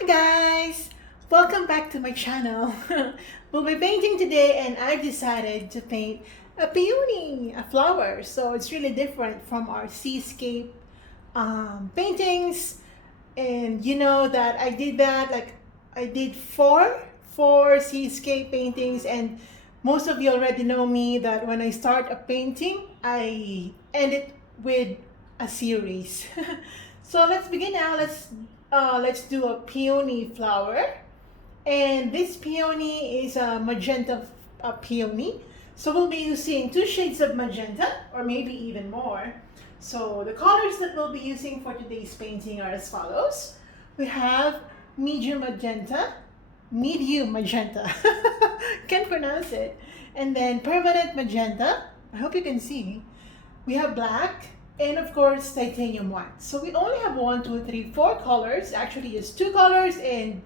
Hi guys! Welcome back to my channel. We'll be painting today and I've decided to paint a peony, a flower. So it's really different from our seascape paintings. And you know that I did that, like I did four seascape paintings, and most of you already know me that when I start a painting, I end it with a series. So let's begin now. Let's do a peony flower. And this peony is a magenta peony. So we'll be using two shades of magenta, or maybe even more. So the colors that we'll be using for today's painting are as follows. We have medium magenta, can't pronounce it. And then permanent magenta, I hope you can see. We have black, and of course titanium white. So we only have 4 colors. Actually, it's 2 colors and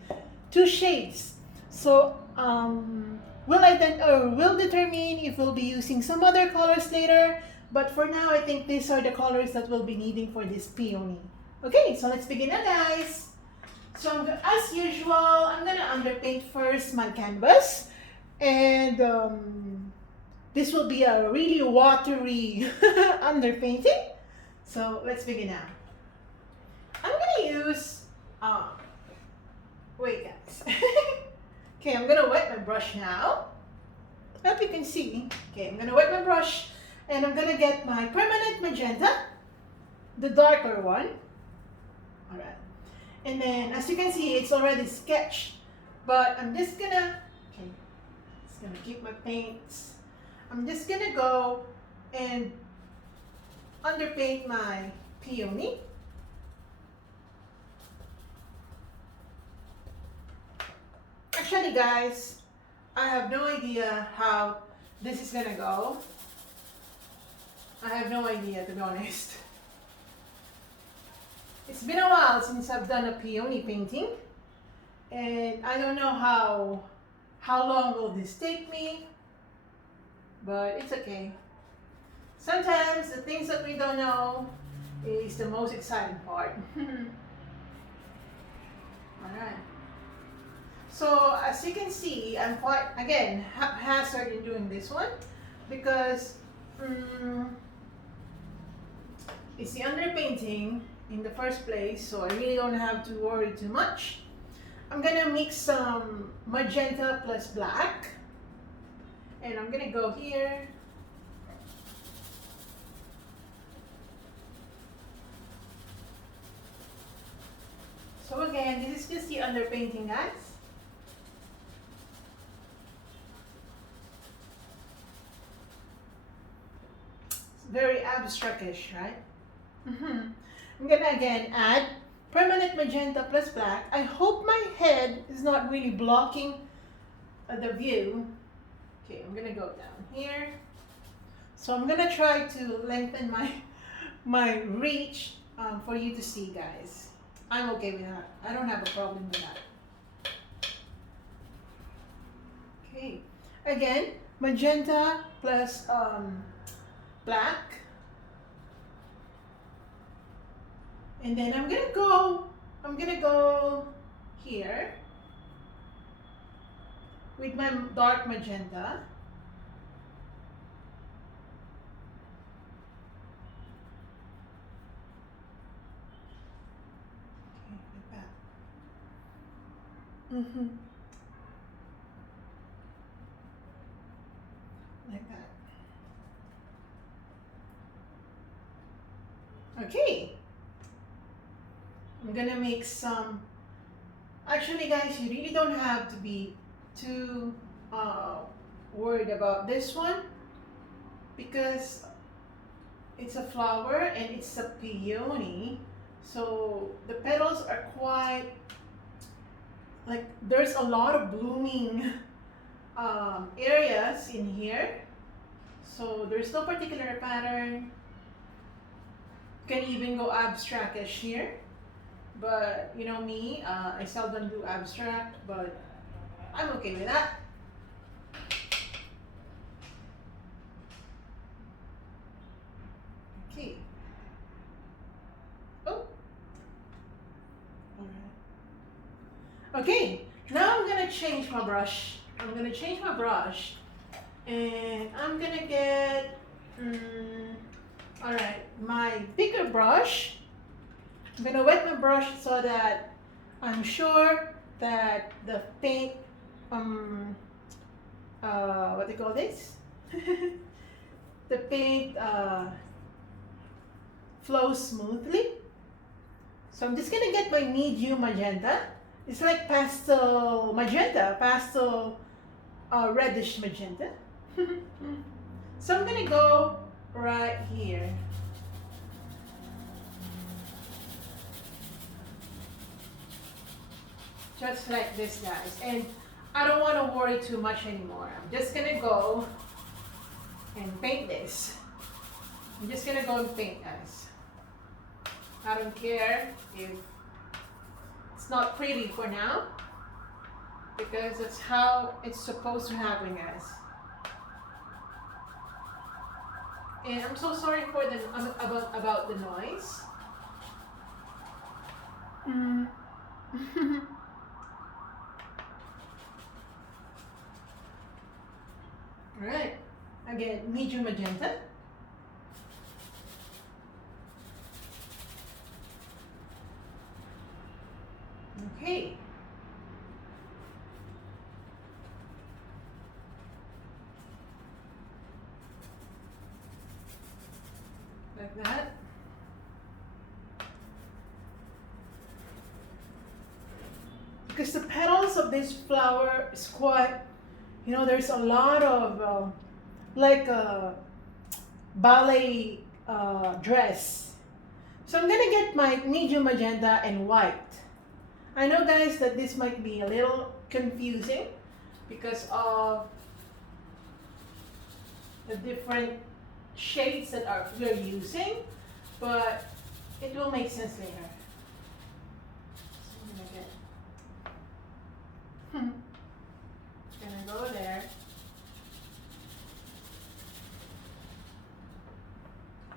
2 shades. So we'll determine if we'll be using some other colors later. But for now, I think these are the colors that we'll be needing for this peony. Okay, so let's begin now, guys. So as usual, I'm gonna underpaint first my canvas, and this will be a really watery underpainting. So let's begin now. I'm gonna use, wait guys. Okay, I'm gonna wet my brush now. Hope you can see. Okay, I'm gonna wet my brush and I'm gonna get my permanent magenta, the darker one. All right. And then as you can see, it's already sketched, but I'm just gonna, okay, just gonna keep my paints. I'm just gonna go and underpaint my peony. Actually guys, I have no idea how this is gonna go. I have no idea, to be honest. It's been a while since I've done a peony painting, and I don't know how long will this take me, but it's okay. Sometimes the things that we don't know is the most exciting part. Alright. So as you can see, I'm quite, again, haphazard in doing this one because it's the underpainting in the first place, so I really don't have to worry too much. I'm gonna mix some magenta plus black, and I'm gonna go here. So again, this is just the underpainting, guys. It's very abstract-ish, right? I'm gonna again add permanent magenta plus black. I hope my head is not really blocking the view. Okay, I'm gonna go down here. So I'm gonna try to lengthen my reach for you to see, guys. I'm okay with that. I don't have a problem with that. Okay, again, magenta plus black. And then I'm gonna go here with my dark magenta. Okay, like that. Like that. Okay. I'm gonna make some, actually guys, you really don't have to be too worried about this one because it's a flower and it's a peony, so the petals are quite, like there's a lot of blooming areas in here, so there's no particular pattern. You can even go abstract-ish here. But you know me, I seldom do abstract, but I'm okay with that. Okay. Oh. Alright. Okay, now I'm gonna change my brush. I'm gonna change my brush, and I'm gonna get, all right, my bigger brush. I'm gonna wet my brush so that I'm sure that the paint, what do you call this? The paint flows smoothly. So I'm just gonna get my medium magenta. It's like pastel magenta, pastel reddish magenta. So I'm gonna go right here. Just like this, guys. And I don't want to worry too much anymore. I'm just gonna go and paint this. I'm just gonna go and paint, guys. I don't care if it's not pretty for now, because that's how it's supposed to happen, guys. And I'm so sorry for the about the noise. All right, again, medium magenta. Okay. Like that. Because the petals of this flower is quite, there's a lot of like a ballet dress. So I'm gonna get my medium magenta and white. I know, guys, that this might be a little confusing because of the different shades that we're using, but it will make sense later. So I'm gonna go there.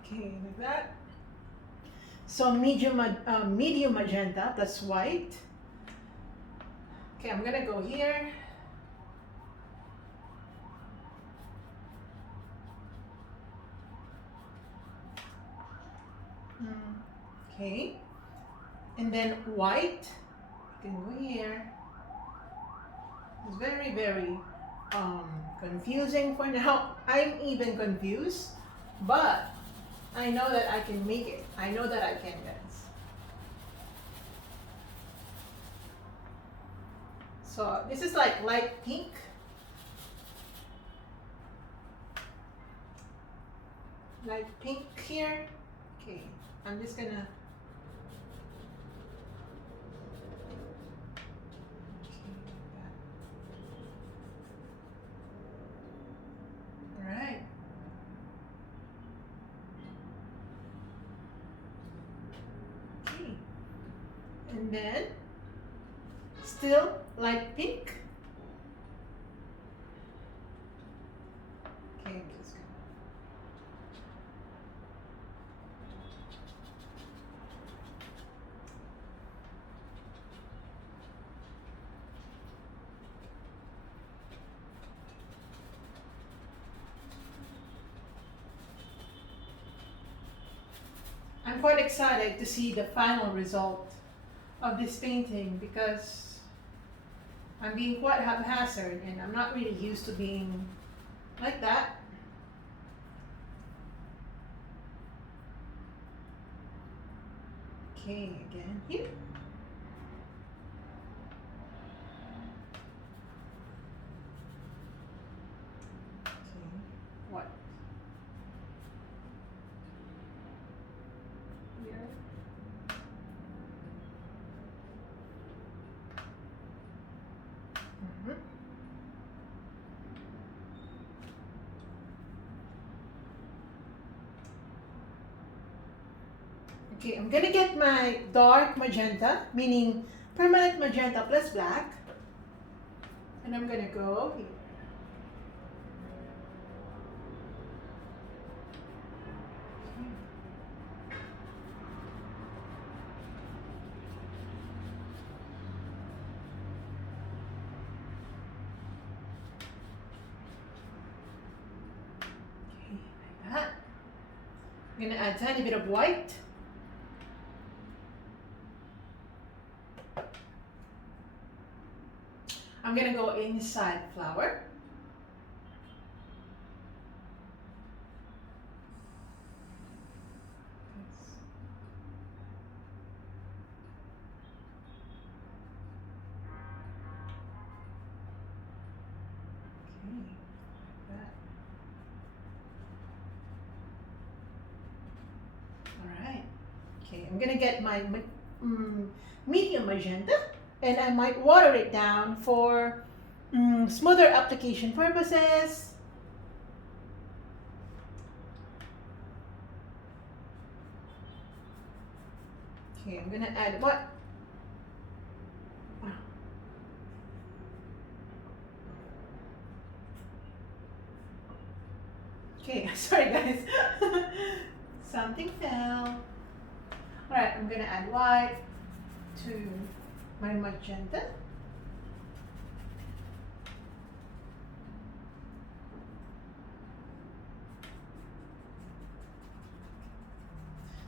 Okay, like that. So medium magenta plus white. Okay, I'm gonna go here. Okay, and then white. You can go here. It's very, very confusing for now. I'm even confused, but I know that I can make it. I know that I can, guys. So this is like light pink. Light pink here. Okay, I'm just gonna. All right. Okay, and then still light pink. Okay, I'm just gonna. I'm quite excited to see the final result of this painting because I'm being quite haphazard and I'm not really used to being like that. Okay, again here. Okay, what? Here. Okay, I'm gonna get my dark magenta, meaning permanent magenta plus black, and I'm gonna go here. I'm gonna add a tiny bit of white. I'm gonna go inside flower. Okay, I'm gonna get my medium magenta, and I might water it down for smoother application purposes. Okay, I'm gonna add what? Okay, sorry guys. Something fell. Alright, I'm gonna add white to my magenta.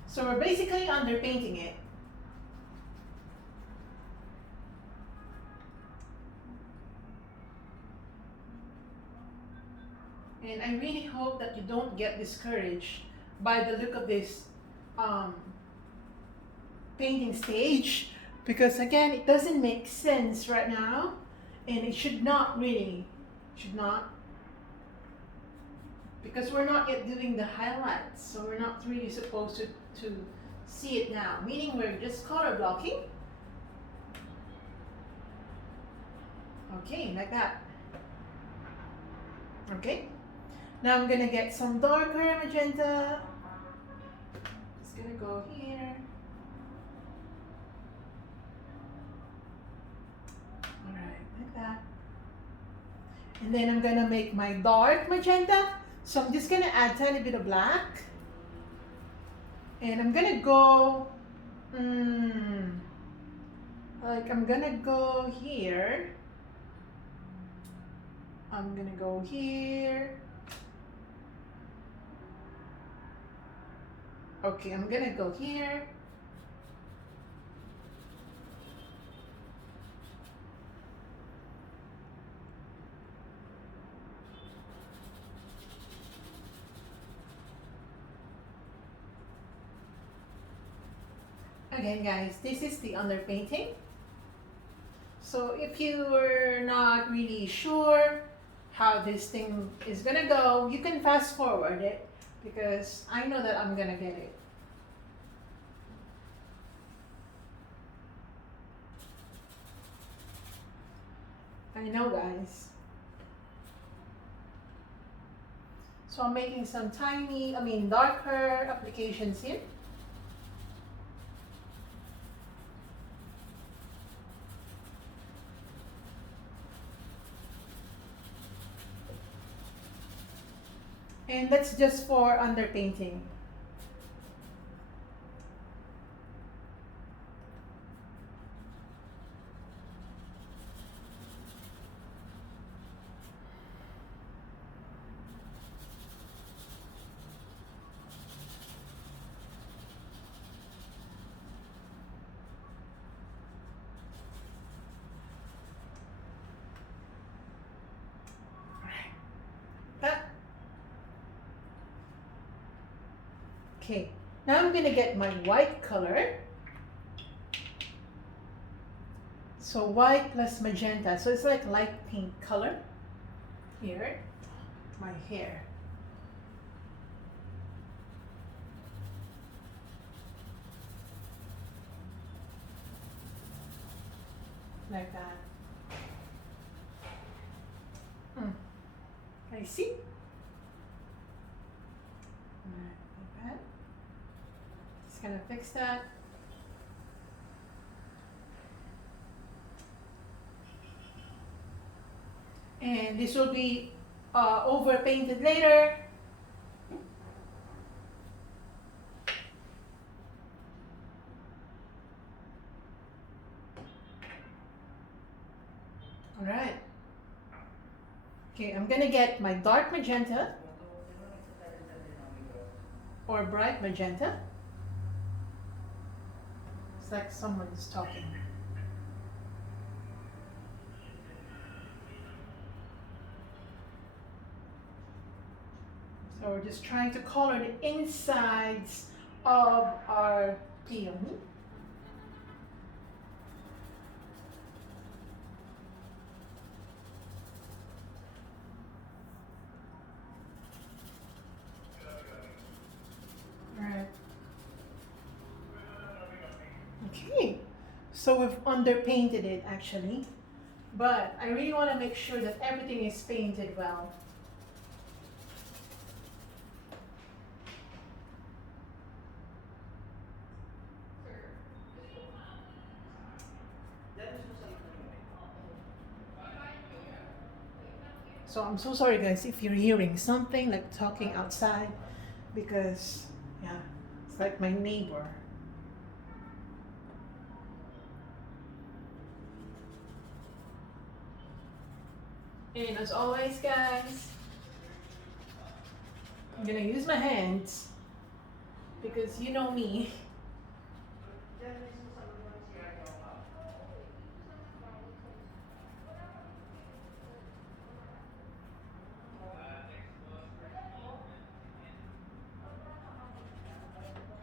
So we're basically underpainting it. And I really hope that you don't get discouraged by the look of this painting stage, because again, it doesn't make sense right now, and it should not really, because we're not yet doing the highlights, so we're not really supposed to see it now, meaning we're just color blocking. Okay, like that. Okay, now I'm gonna get some darker magenta. It's gonna go here. Alright, like that. And then I'm gonna make my dark magenta. So I'm just gonna add a tiny bit of black. And I'm gonna go, like I'm gonna go here. I'm gonna go here. Okay, I'm gonna go here. Again guys, this is the underpainting. So if you're not really sure how this thing is gonna go, you can fast forward it, because I know that I'm gonna get it. I know guys. So I'm making some tiny, darker applications here. And that's just for underpainting. Okay, now I'm gonna get my white color. So white plus magenta, so it's like light pink color. Here, my hair. Like that. I see. Like that. Just gonna fix that. And this will be over painted later. All right. Okay, I'm gonna get my dark magenta. or bright magenta. It's like someone's talking. So we're just trying to color the insides of our peony. Right. Okay. So we've underpainted it actually, but I really want to make sure that everything is painted well. So I'm so sorry guys if you're hearing something like talking outside, because yeah, it's like my neighbor. And as always guys, I'm gonna use my hands because you know me.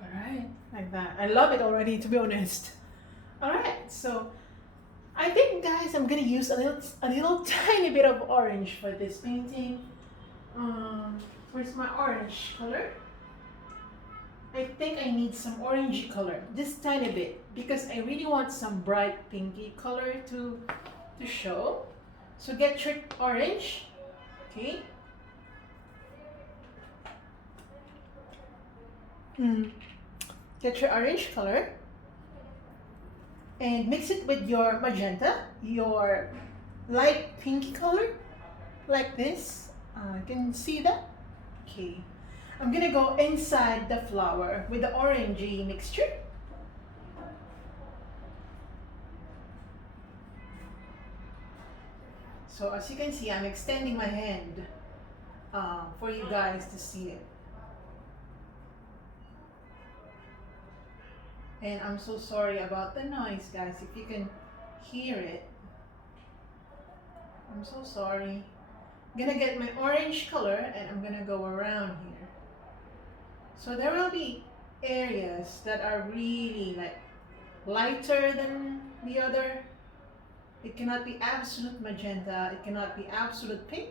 Alright, like that. I love it already, to be honest. Alright, so I think guys I'm gonna use a little tiny bit of orange for this painting. Where's my orange color? I think I need some orangey color, just tiny bit, because I really want some bright pinky color to show. So get your orange, okay? Get your orange color and mix it with your magenta, your light pinky color, like this. You can see that? Okay. I'm gonna go inside the flower with the orangey mixture. So as you can see, I'm extending my hand for you guys to see it. And I'm so sorry about the noise, guys. If you can hear it, I'm so sorry. I'm gonna get my orange color and I'm gonna go around here. So there will be areas that are really like lighter than the other. It cannot be absolute magenta, it cannot be absolute pink.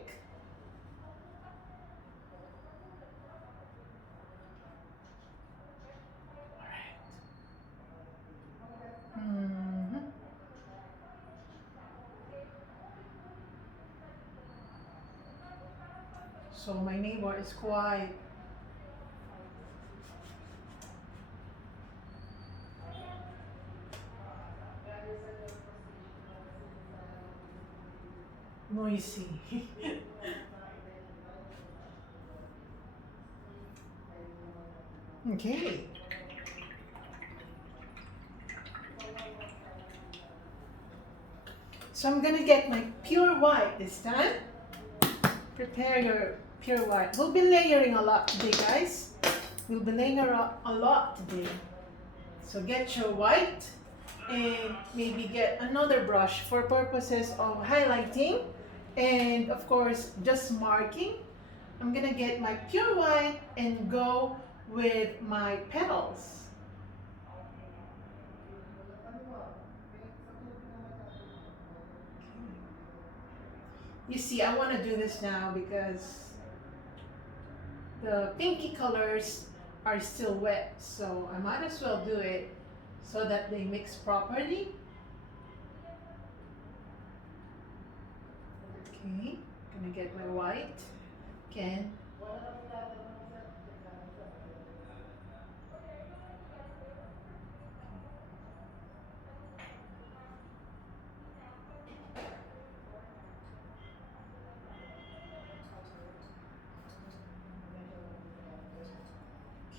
Mm-hmm. So my neighbor is quite noisy. Okay. So I'm gonna get my pure white this time. Prepare your pure white. We'll be layering a lot today, guys. We'll be layering a lot today. So get your white and maybe get another brush for purposes of highlighting and of course just marking. I'm gonna get my pure white and go with my petals. You see, I want to do this now because the pinky colors are still wet, so I might as well do it so that they mix properly. Okay, gonna get my white again.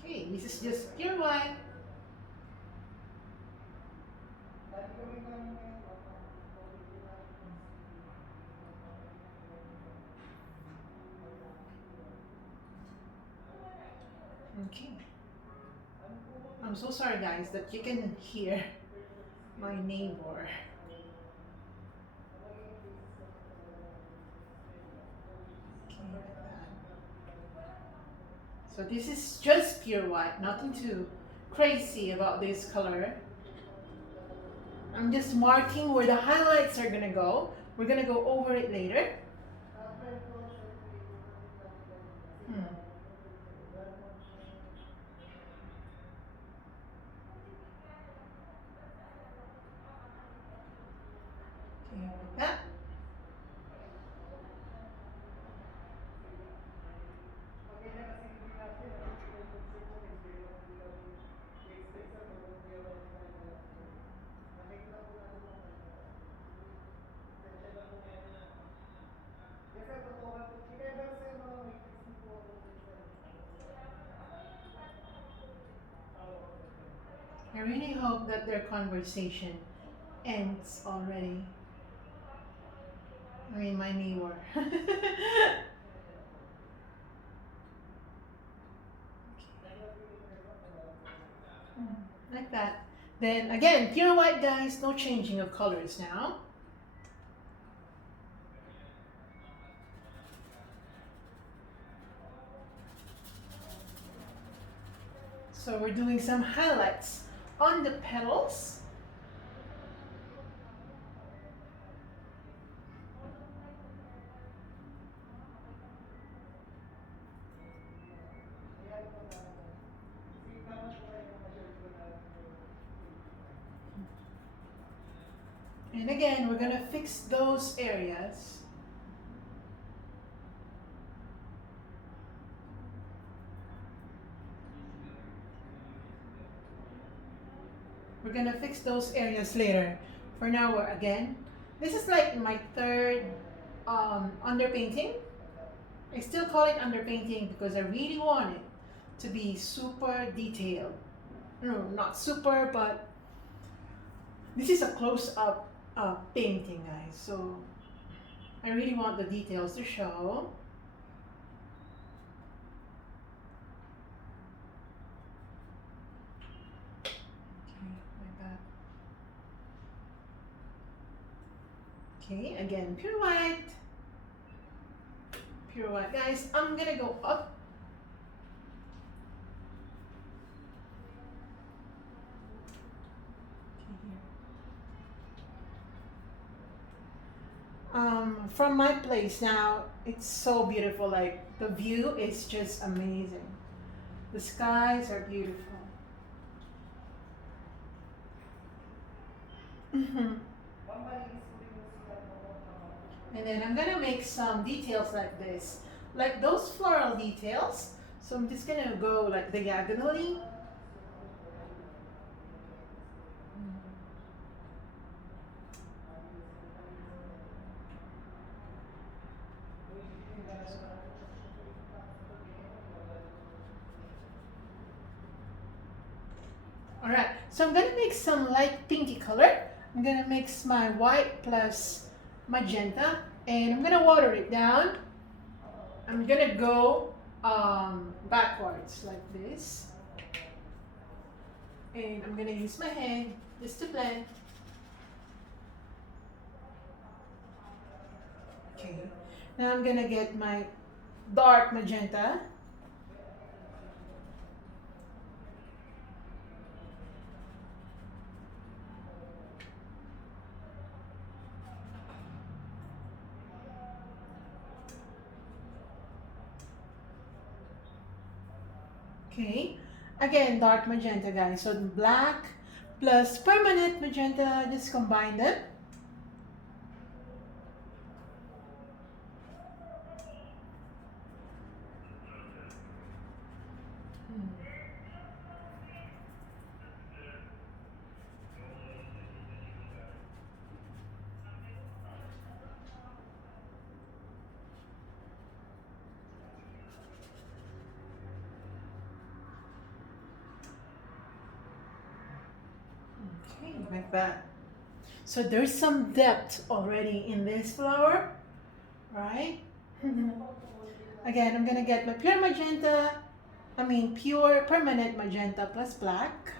Okay, this is just pure white. Okay. I'm so sorry guys that you can hear my neighbor. Okay, like that. So this is just pure white, nothing too crazy about this color. I'm just marking where the highlights are gonna go. We're gonna go over it later. Hmm. Okay, like that. I really hope that their conversation ends already. I mean, my neighbor. Like that. Then again, pure white guys, no changing of colors now. So we're doing some highlights on the petals. And again, we're gonna fix those areas. We're gonna fix those areas later. For now, again, this is like my third underpainting. I still call it underpainting because I really want it to be super detailed. No, not super, but this is a close-up painting, guys. So I really want the details to show. Okay, again, pure white. Pure white. Guys, I'm gonna go up. From my place now, it's so beautiful. Like, the view is just amazing. The skies are beautiful. And then I'm gonna make some details like this, like those floral details. So I'm just gonna go like diagonally. All right, so I'm gonna make some light pinky color. I'm gonna mix my white plus magenta, and I'm gonna water it down. I'm gonna go backwards like this. And I'm gonna use my hand just to blend. Okay, now I'm gonna get my dark magenta. Okay, again, dark magenta, guys. So black plus permanent magenta, just combine them. Okay, like that. So there's some depth already in this flower, right? Again, I'm gonna get my pure magenta pure permanent magenta plus black.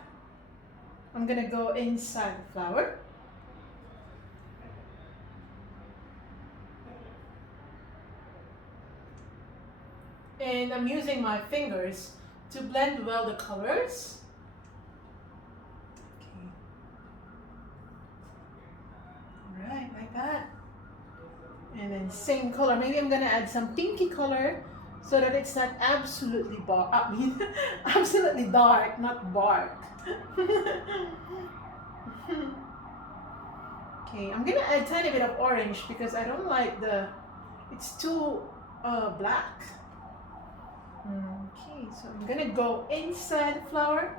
I'm gonna go inside the flower. And I'm using my fingers to blend well the colors. Okay. Alright, like that. And then same color. Maybe I'm gonna add some pinky color so that it's not absolutely absolutely dark, not bark. Okay, I'm gonna add a tiny bit of orange because I don't like it's too black. Okay, so I'm gonna go inside the flower.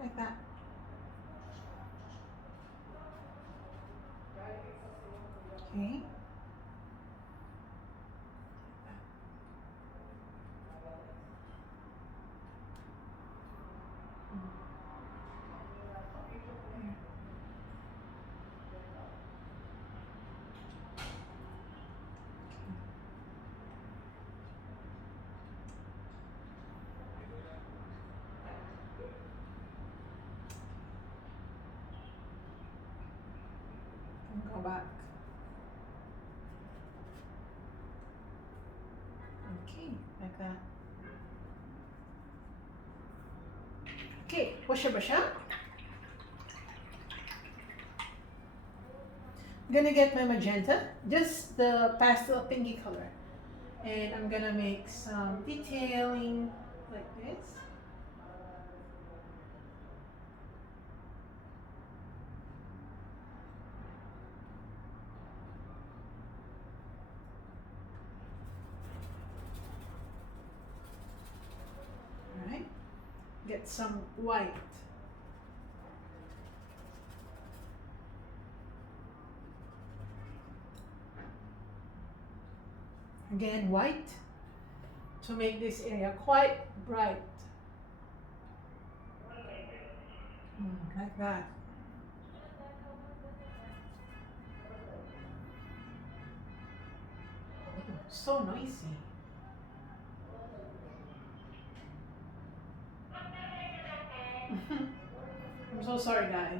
Like that. Okay. And go back. Okay, like that. Okay, wash your brush out. I'm gonna get my magenta, just the pastel pinky color. And I'm gonna make some detailing like this. Alright, get some white. Again, white to make this area quite bright. Like that. So noisy. I'm so sorry, guys.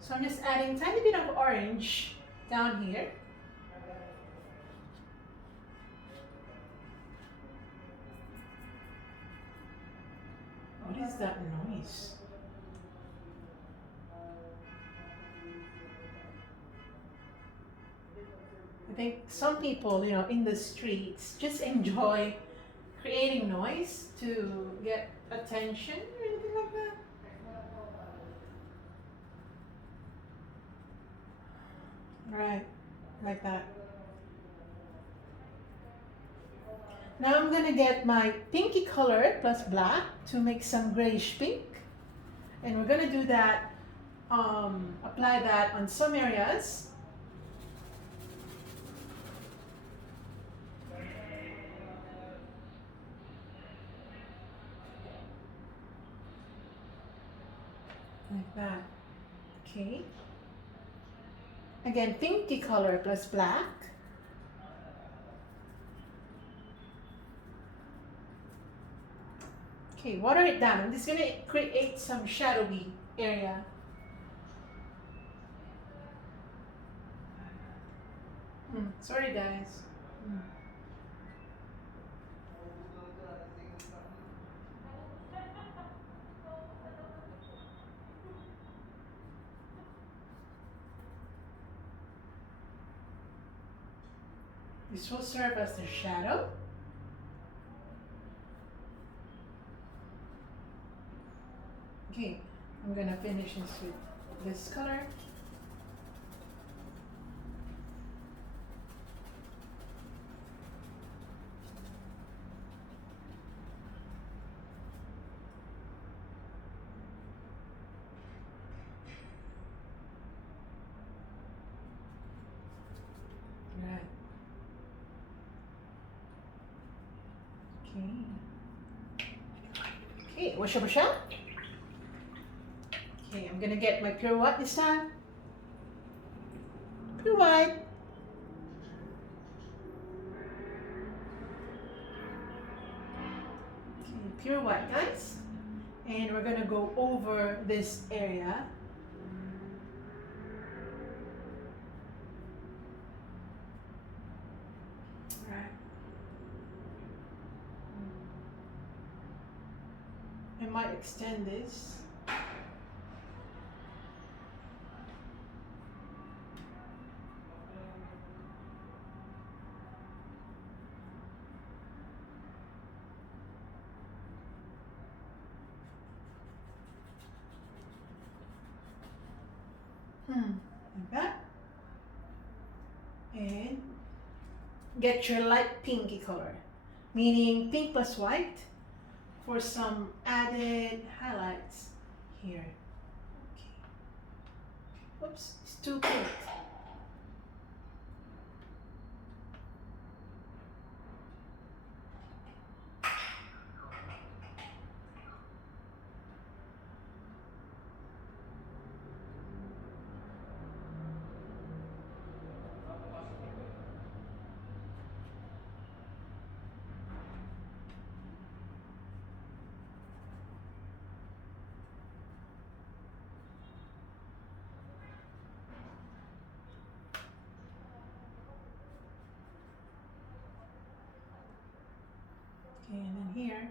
So I'm just adding a tiny bit of orange down here. What is that noise? I think some people, in the streets just enjoy creating noise to get attention or anything like that. Right, like that. Now I'm gonna get my pinky color plus black to make some grayish pink. And we're gonna do that, apply that on some areas. Like that. Okay. Again, pinky color plus black. Okay, water it down. I'm just gonna create some shadowy area. Sorry, guys. This will serve as the shadow. Okay, I'm gonna finish this with this color. Right. Okay, washa washa. Okay, I'm gonna get my pure white this time. Pure white. Okay, pure white, guys. And we're gonna go over this area. Right. I might extend this. Like that. And get your light pinky color, meaning pink plus white for some added highlights here. Okay. Oops, it's too pink. Okay, and then here.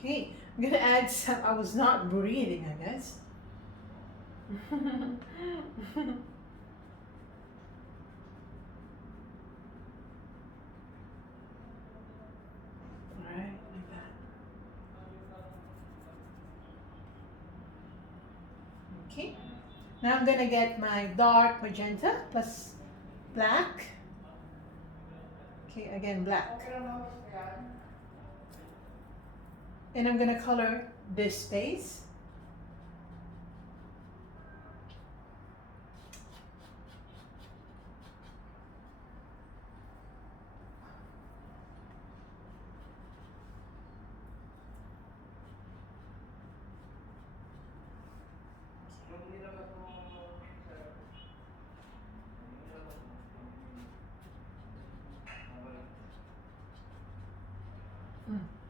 Okay, I'm gonna add some. I was not breathing, I guess. Alright, like that. Okay, now I'm gonna get my dark magenta plus black. Okay, again, black. And I'm gonna color this space.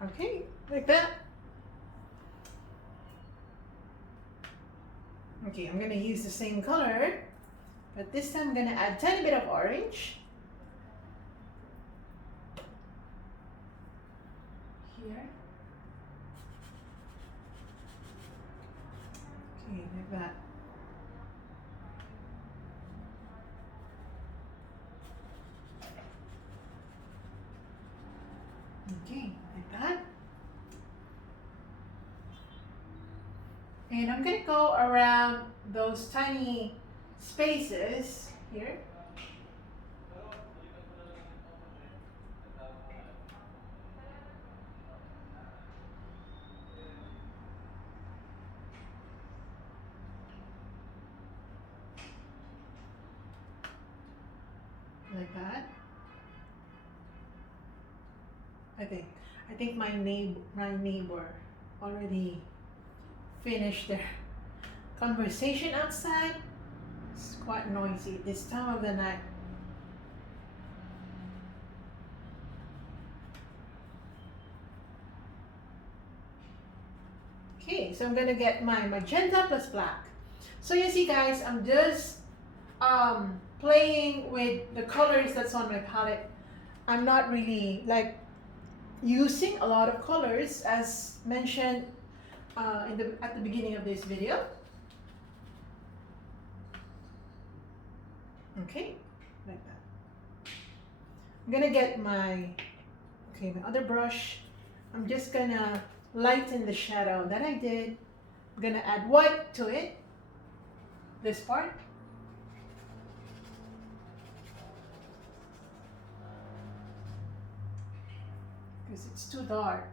Okay, like that. Okay, I'm gonna use the same color, but this time I'm gonna add a tiny bit of orange. Here. Okay, like that. Okay, like that. And I'm gonna go around those tiny spaces here. Like that. I think my neighbor already finished their conversation outside. It's quite noisy this time of the night. Okay, so I'm gonna get my magenta plus black. So you see guys, I'm just playing with the colors that's on my palette. I'm not really like using a lot of colors as mentioned at the beginning of this video. Okay, like that. I'm gonna get my other brush. I'm just gonna lighten the shadow that I did. I'm gonna add white to it, this part. Because it's too dark.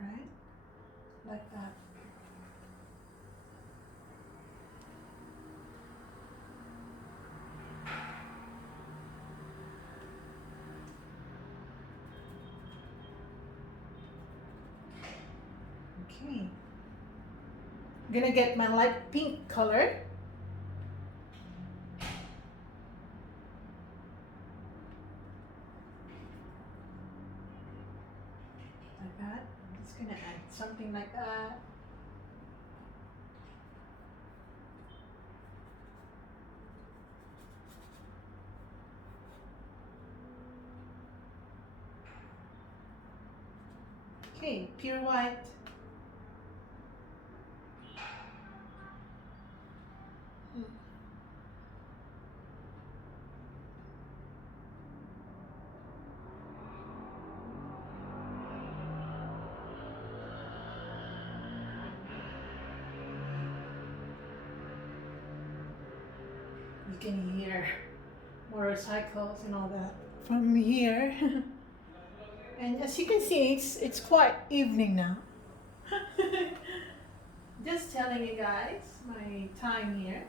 Right? Like that. Okay. I'm gonna get my light pink color. Like that. I'm just gonna add something like that. Okay, pure white. You can hear motorcycles and all that from here. And as you can see, it's quite evening now. Just telling you guys my time here.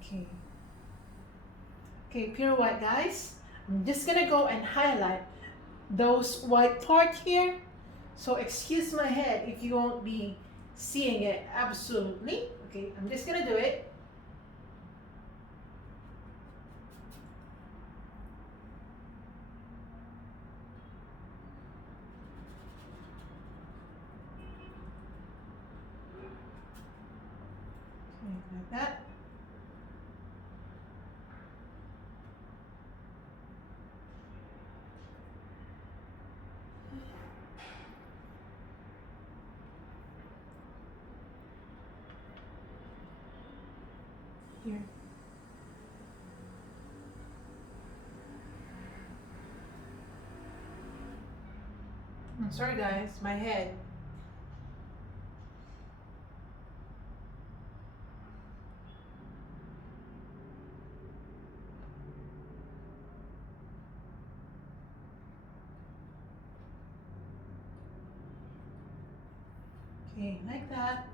Okay. Okay, pure white, guys. I'm just gonna go and highlight those white part here. So excuse my head if you won't be seeing it absolutely. Okay, I'm just gonna do it. Okay, like that. Here. I'm sorry guys, my head. Okay, like that.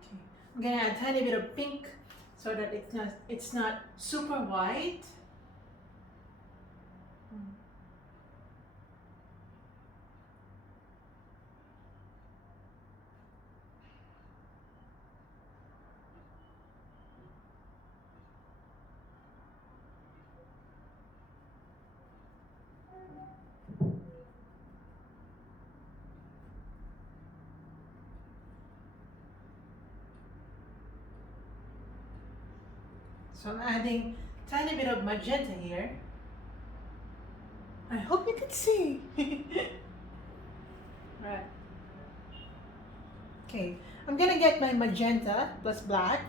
Okay. I'm gonna add a tiny bit of pink so that it's not super white. So I'm adding a tiny bit of magenta here. I hope you can see. Right. Okay, I'm gonna get my magenta plus black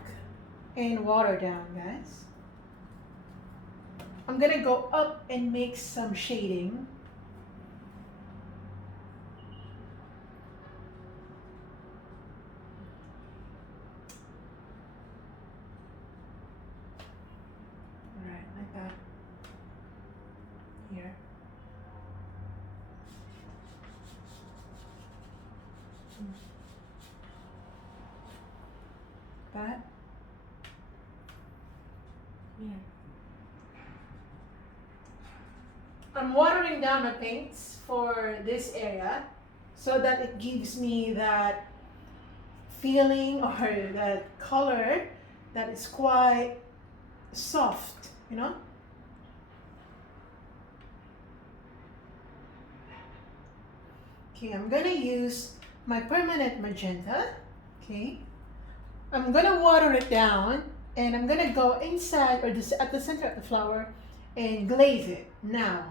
and water down, guys. I'm gonna go up and make some shading. Right, like that. Here. That. Here. I'm watering down my paints for this area so that it gives me that feeling or that color that is quite soft, you know. Okay, I'm gonna use my permanent magenta. Okay, I'm gonna water it down, and I'm gonna go inside or this at the center of the flower and glaze it now.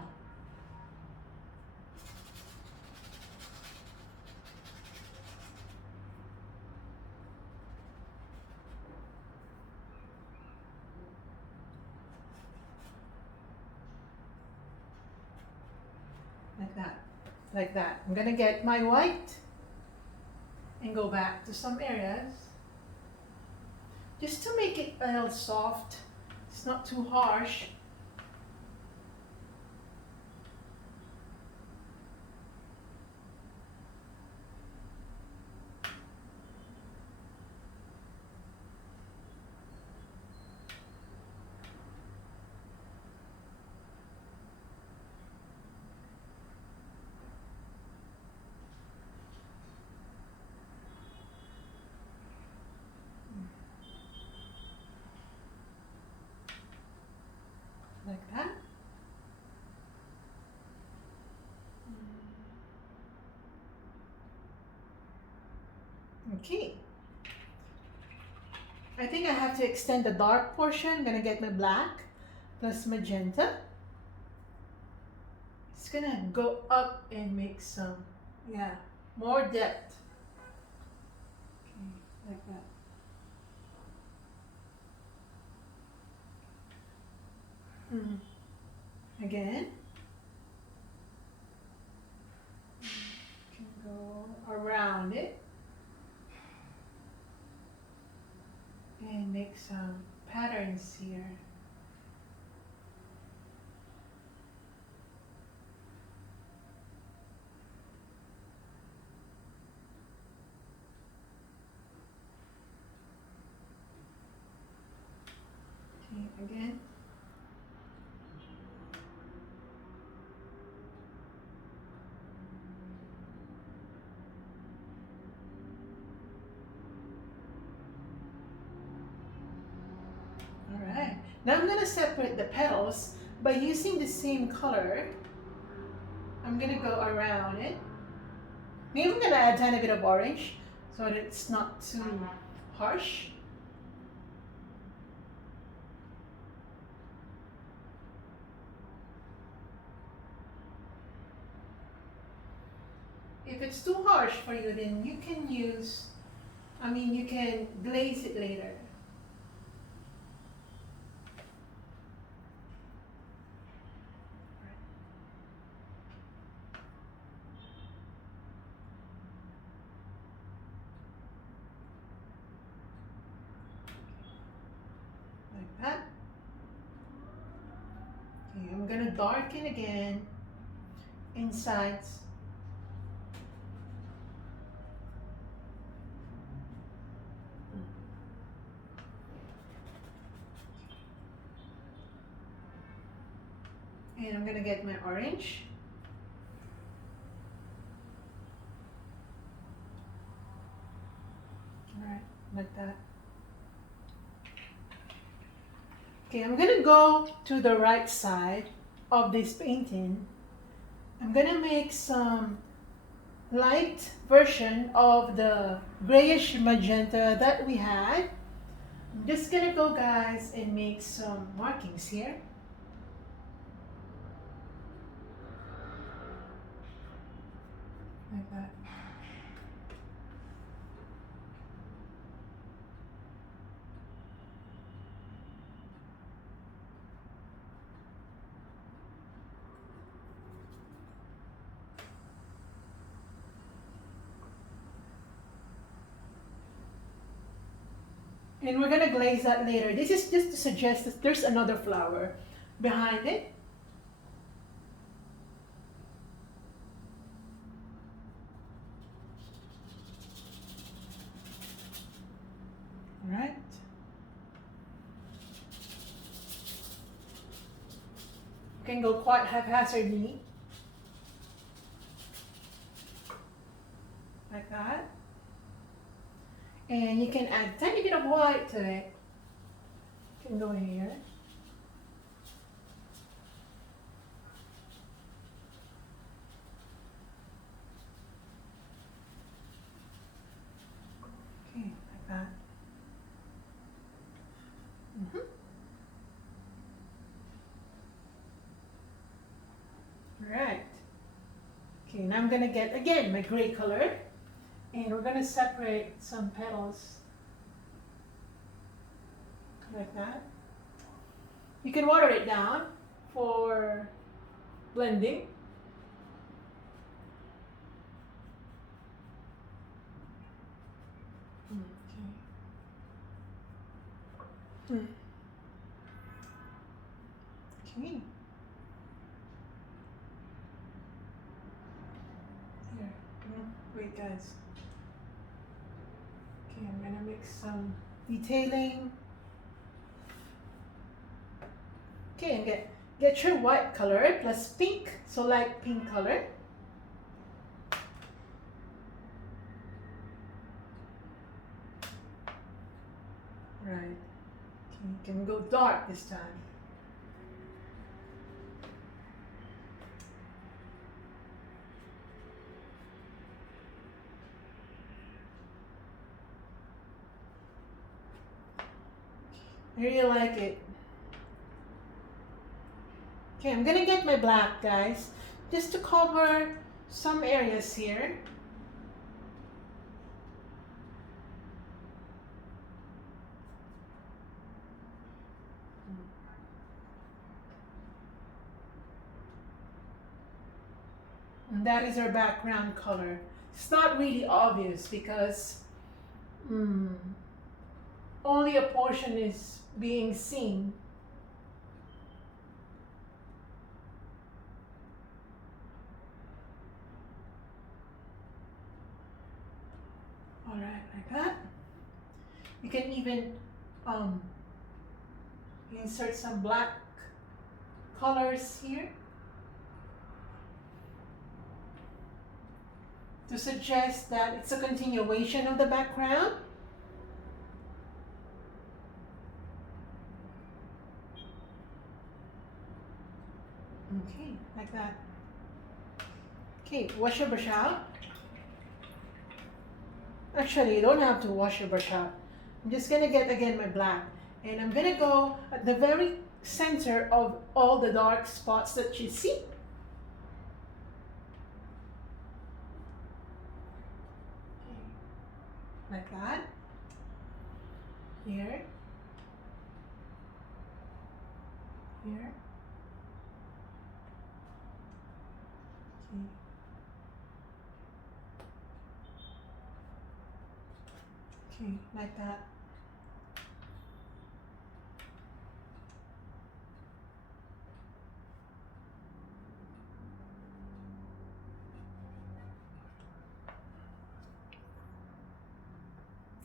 Like that, like that. I'm gonna get my white and go back to some areas just to make it a little soft. It's not too harsh. Like that. Okay. I think I have to extend the dark portion. I'm gonna get my black plus magenta. It's gonna go up and make some, yeah, more depth. Okay, like that. Again. Can go around it and make some patterns here. Okay, again. Alright, now I'm going to separate the petals by using the same color. I'm going to go around it. Maybe I'm going to add a tiny bit of orange so that it's not too harsh. If it's too harsh for you, then you can use, you can glaze it later. Like that. Okay, I'm gonna darken again insides. And I'm gonna get my orange. Alright, like that. Okay, I'm gonna go to the right side of this painting. I'm gonna make some light version of the grayish magenta that we had. I'm just gonna go, guys, and make some markings here. Like that. And we're gonna glaze that later. This is just to suggest that there's another flower behind it. All right. You can go quite haphazardly. Like that. And you can add a tiny bit of white to it. Can go here. Okay, like that. Right. Okay, now I'm gonna get again my gray color, and we're gonna separate some petals like that. You can water it down for blending. Okay. Okay. Here. Wait, guys. Okay, I'm gonna mix some detailing. Okay, and get your white color plus pink, so light pink color. Right. Okay, you can go dark this time. I really like it. Okay, I'm gonna get my black, guys, just to cover some areas here. And that is our background color. It's not really obvious because only a portion is being seen. Alright, like that. You can even insert some black colors here to suggest that it's a continuation of the background. Okay, like that. Okay, wash your brush out. Actually, you don't have to wash your brush out. I'm just gonna get again my black, and I'm gonna go at the very center of all the dark spots that you see. Like that. Here. Here. Okay. Okay, like that.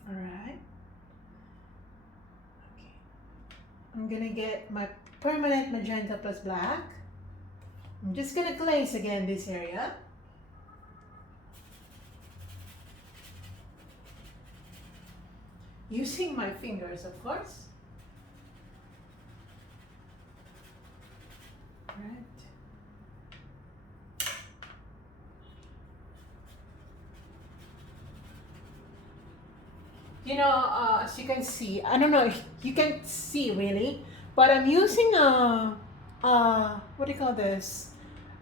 All right. Okay. I'm gonna get my permanent magenta plus black. I'm just gonna glaze again this area. Using my fingers, of course. Right. You know, as you can see, I don't know if you can see really, but I'm using what do you call this?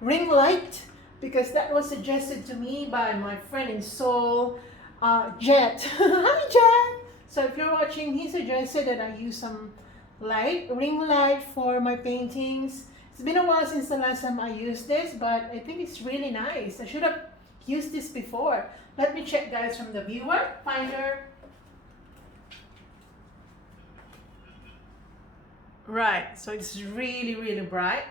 Ring light, because that was suggested to me by my friend in Seoul, Jet. Hi, Jet. So if you're watching, he suggested that I use some ring light for my paintings. It's been a while since the last time I used this, but I think it's really nice. I should have used this before. Let me check, guys, from the viewer finder. Right, so it's really, really bright.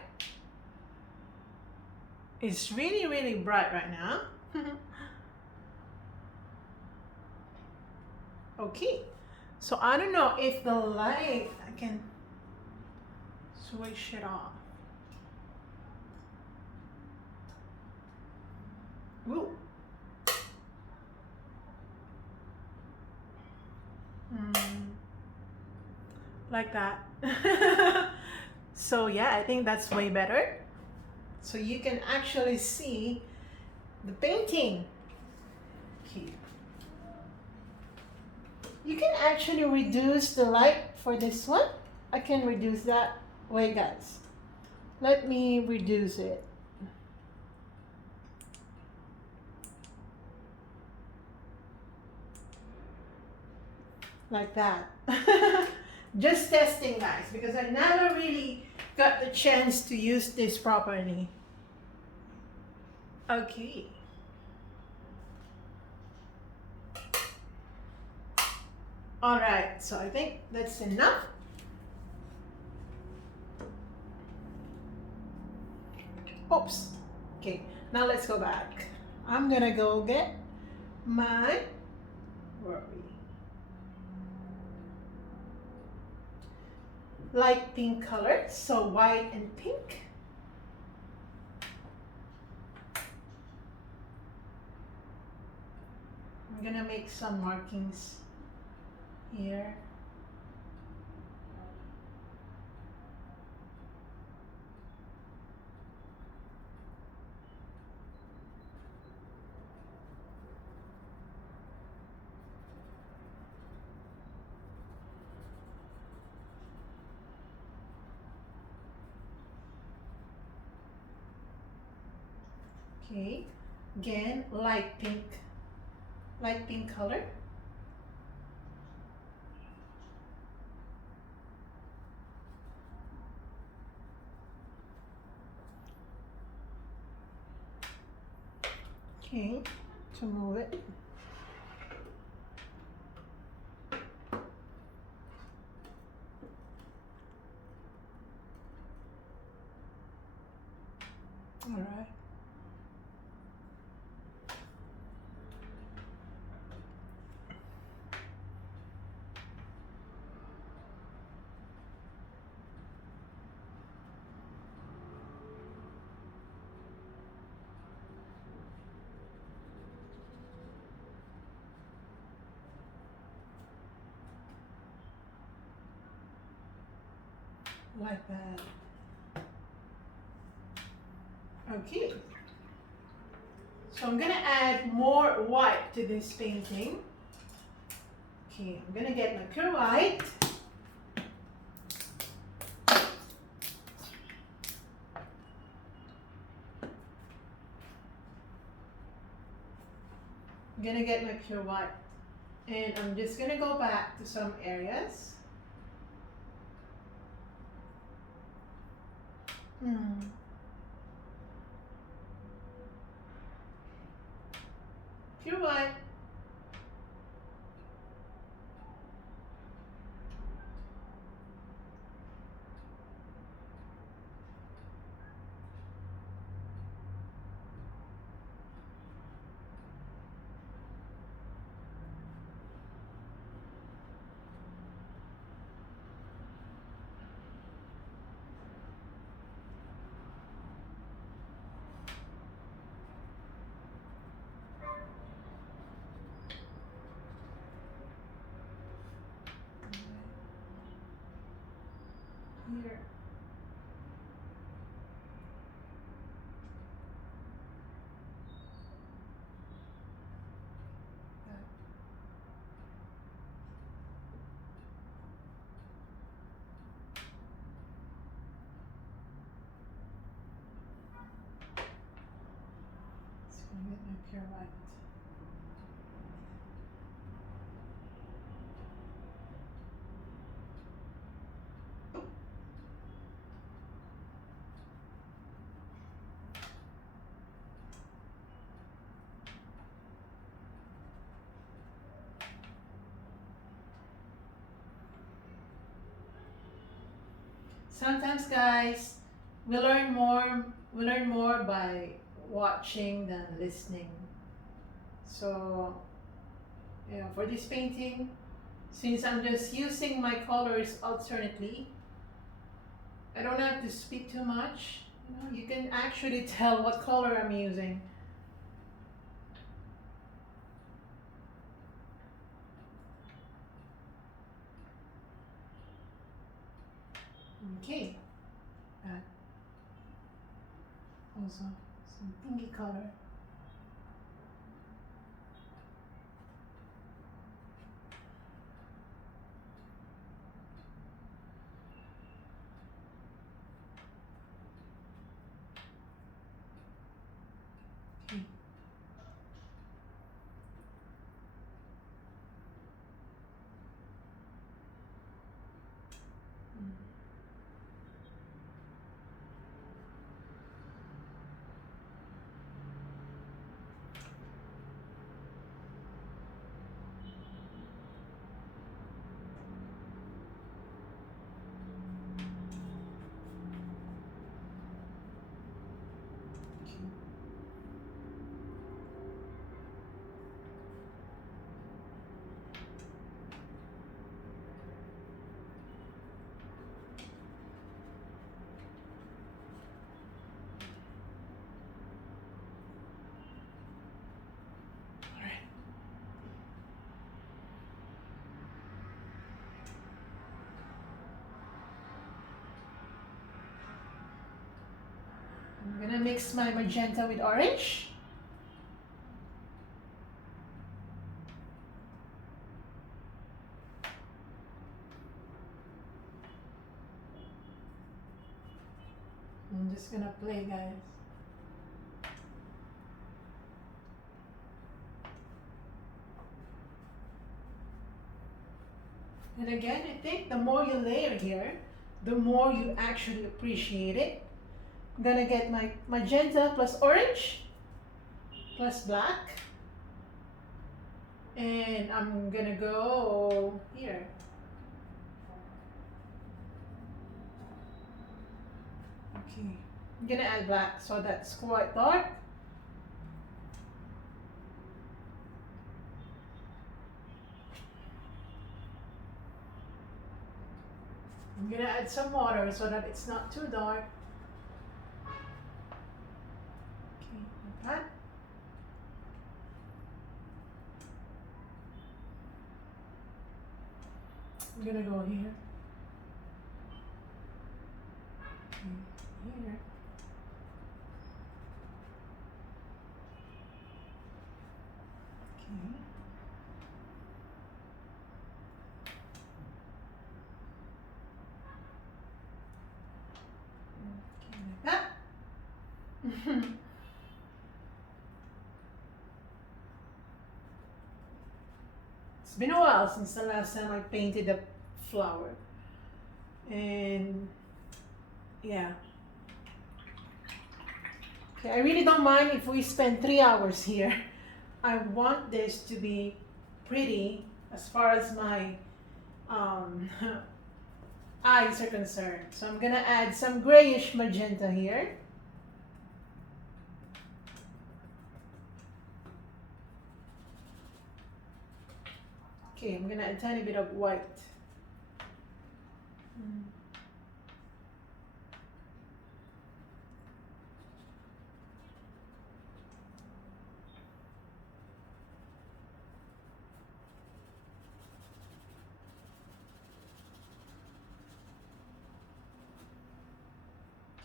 It's really, really bright right now. Okay, so I don't know if the light, I can switch it off. Ooh. like that. So yeah, I think that's way better. So you can actually see the painting. Okay. You can actually reduce the light for this one. I can reduce that. Wait guys, let me reduce it. Like that. Just testing guys, because I never really got the chance to use this properly. Okay. All right, so I think that's enough. Oops. Okay, now let's go back. I'm gonna go get my, where are we? Light pink color, so white and pink. I'm gonna make some markings here. Okay, again, light pink color. Okay, to move it. All right. Like that. Okay. So I'm gonna add more white to this painting. Okay, I'm gonna get my pure white. I'm gonna get my pure white. And I'm just gonna go back to some areas. Pure white. Here. Just gonna get my pure white. Sometimes guys, we learn more by watching than listening. So, you know, for this painting, since I'm just using my colors alternately, I don't have to speak too much. You know, you can actually tell what color I'm using. Okay. Also some pinky color. Okay. I'm gonna mix my magenta with orange. I'm just gonna play, guys. And again, I think the more you layer here, the more you actually appreciate it. I'm gonna get my magenta plus orange plus black. And I'm gonna go here. Okay, I'm gonna add black so that's quite dark. I'm gonna add some water so that it's not too dark. Okay, like that. I'm gonna go here. Okay, here. Okay. Okay, like that. It's been a while since the last time I painted a flower. And yeah. Okay, I really don't mind if we spend 3 hours here. I want this to be pretty as far as my eyes are concerned. So I'm gonna add some grayish magenta here. Okay, I'm gonna add a tiny bit of white.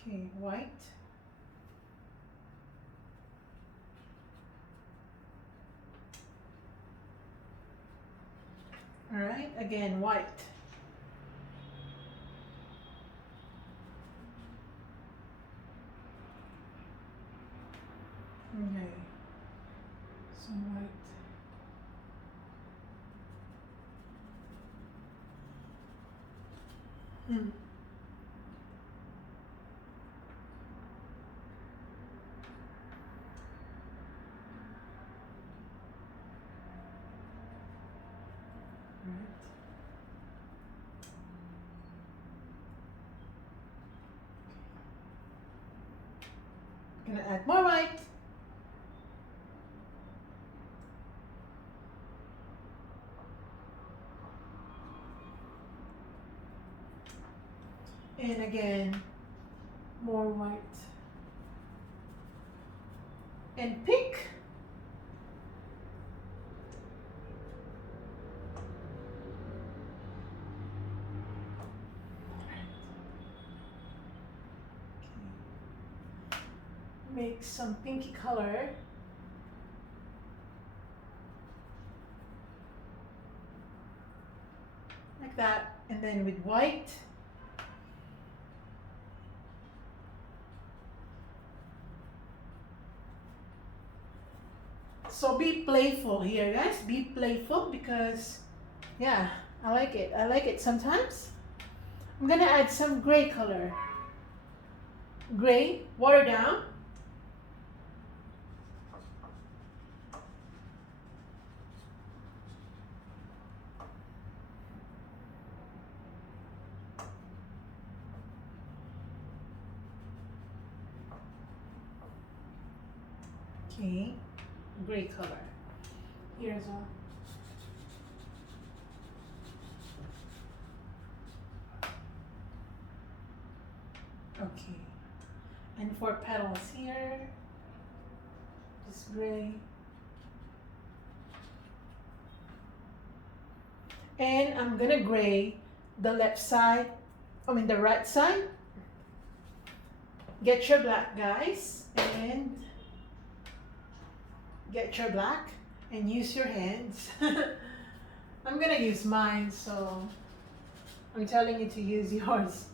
Okay, white. All right, again, white. Okay, some white. Hmm. Gonna add more white. And again, more white. And pink. make some pinky color. Like that. And then with white. So be playful here, guys. Be playful because, yeah, I like it. I like it sometimes. I'm gonna add some gray color. Gray, water down. Okay, gray color. Here as well. Okay, and for petals here, just gray. And I'm gonna gray the left side, the right side. Get your black, guys, and get your black and use your hands. I'm gonna use mine, so I'm telling you to use yours.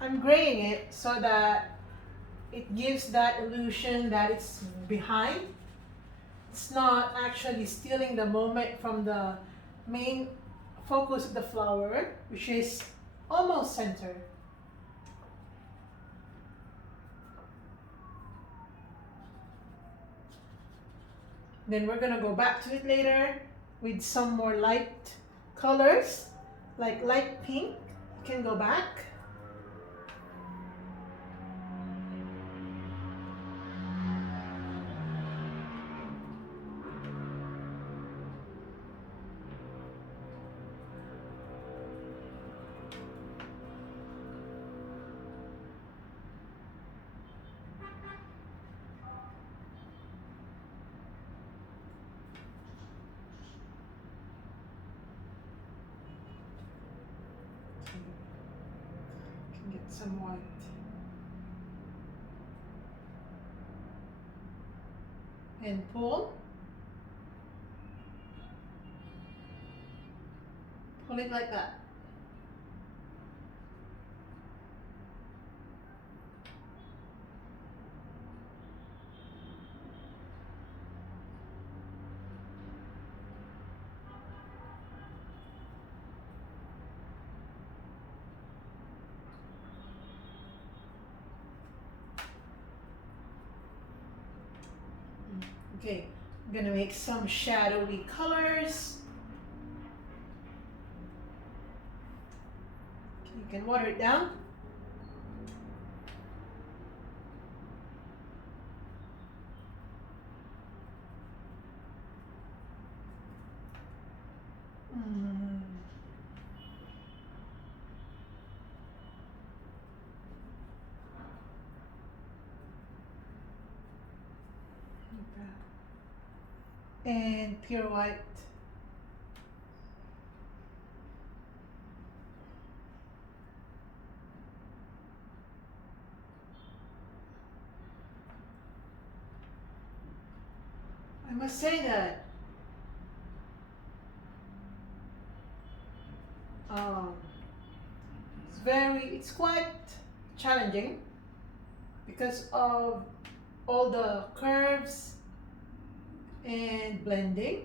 I'm graying it so that it gives that illusion that it's behind. It's not actually stealing the moment from the main focus of the flower, which is almost center. Then we're gonna go back to it later with some more light colors, like light pink. You can go back. Can get some white. And pull. Pull it like that. Okay, I'm gonna make some shadowy colors. Okay, you can water it down. And pure white. I must say that it's quite challenging because of all the curves and blending,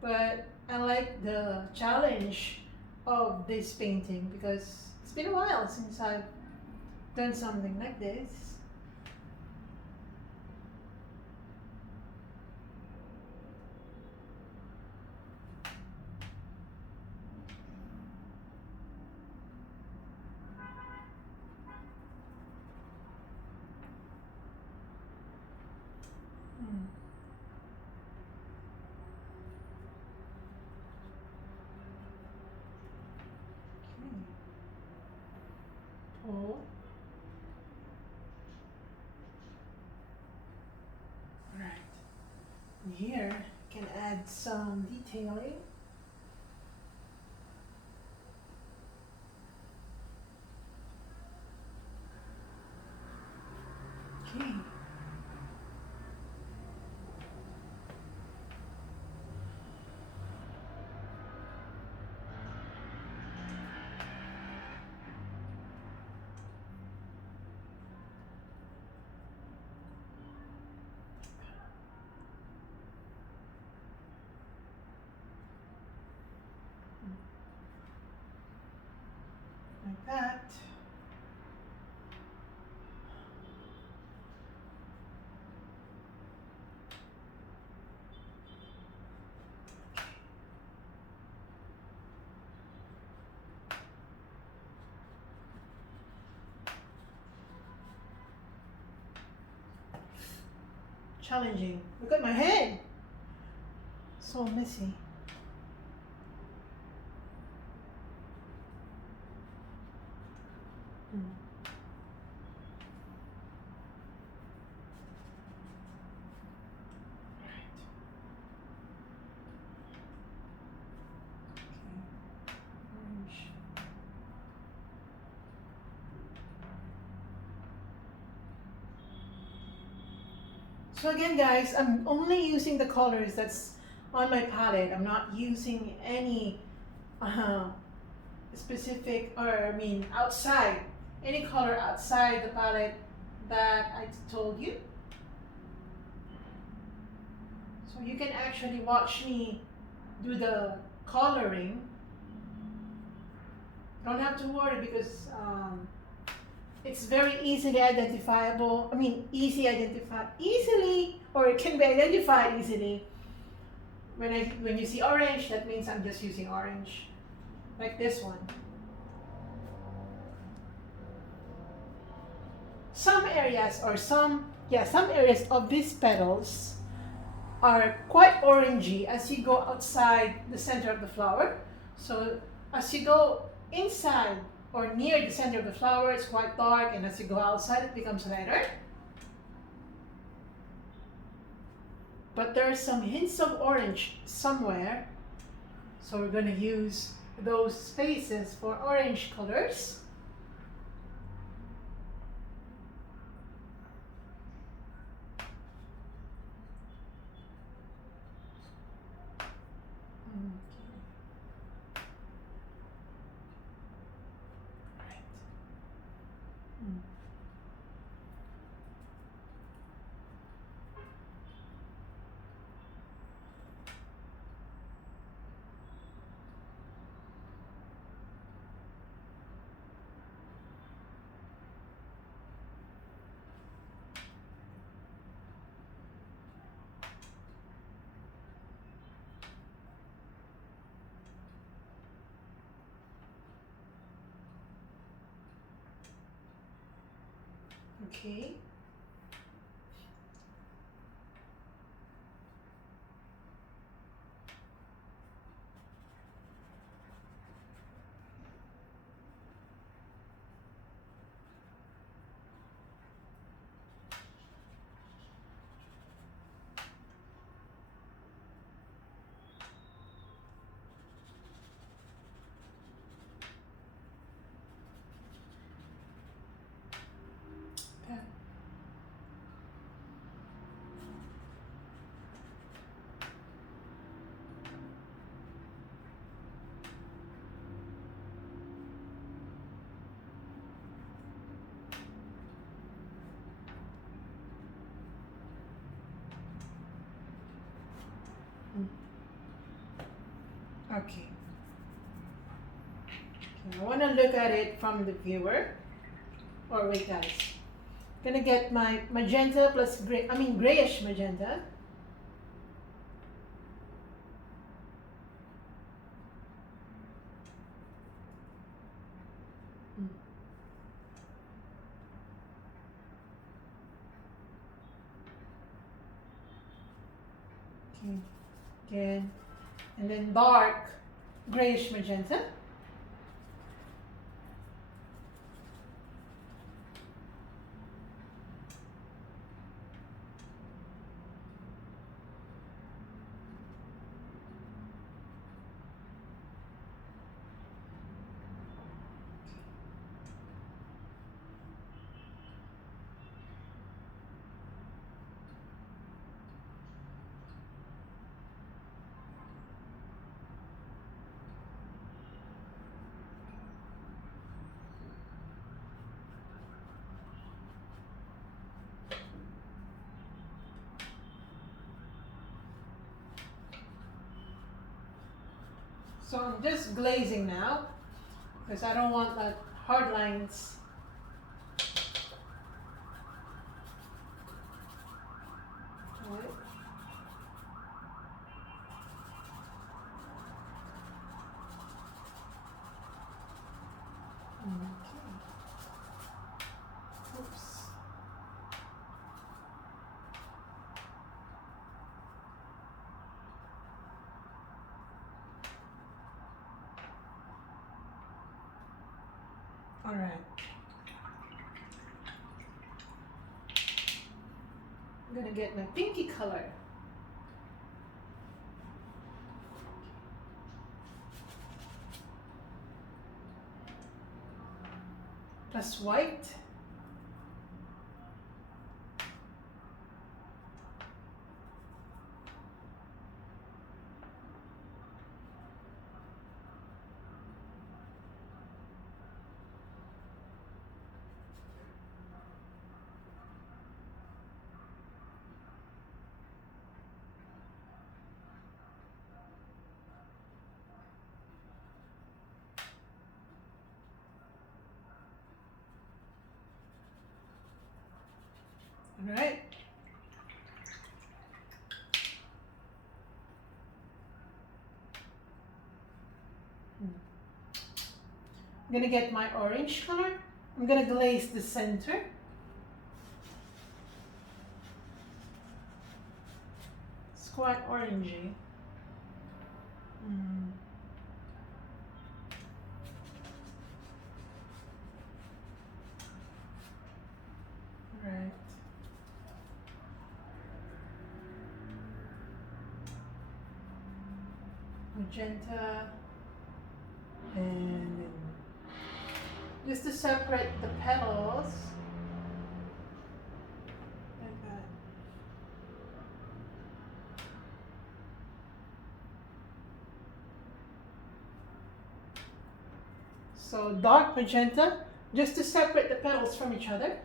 but I like the challenge of this painting because it's been a while since I've done something like this. Pull. Right. And here I can add some detailing. like that. Challenging. Look at my head. So messy. Mm. Orange. So again, guys, I'm only using the colors that's on my palette. I'm not using any specific, or I mean outside, any color outside the palette that I told you. So you can actually watch me do the coloring. Don't have to worry because it's very easily identifiable. I mean, easily, or it can be identified easily. When you see orange, that means I'm just using orange, like this one. Some areas of these petals are quite orangey as you go outside the center of the flower. So as you go inside or near the center of the flower, it's quite dark, and as you go outside, it becomes lighter. But there are some hints of orange somewhere, so we're going to use those spaces for orange colors. Okay. Okay. I want to look at it from the viewer. Or wait, guys. I'm gonna get my magenta plus grayish magenta. Okay. Again. And then dark grayish magenta. So I'm just glazing now because I don't want that hard lines. Right. Okay. Oops. All right. I'm gonna get my pinky color. Plus white. All right. I'm gonna get my orange color. I'm gonna glaze the center. It's quite orangey. Right. Magenta. And just to separate the petals. Like that. So dark magenta, just to separate the petals from each other.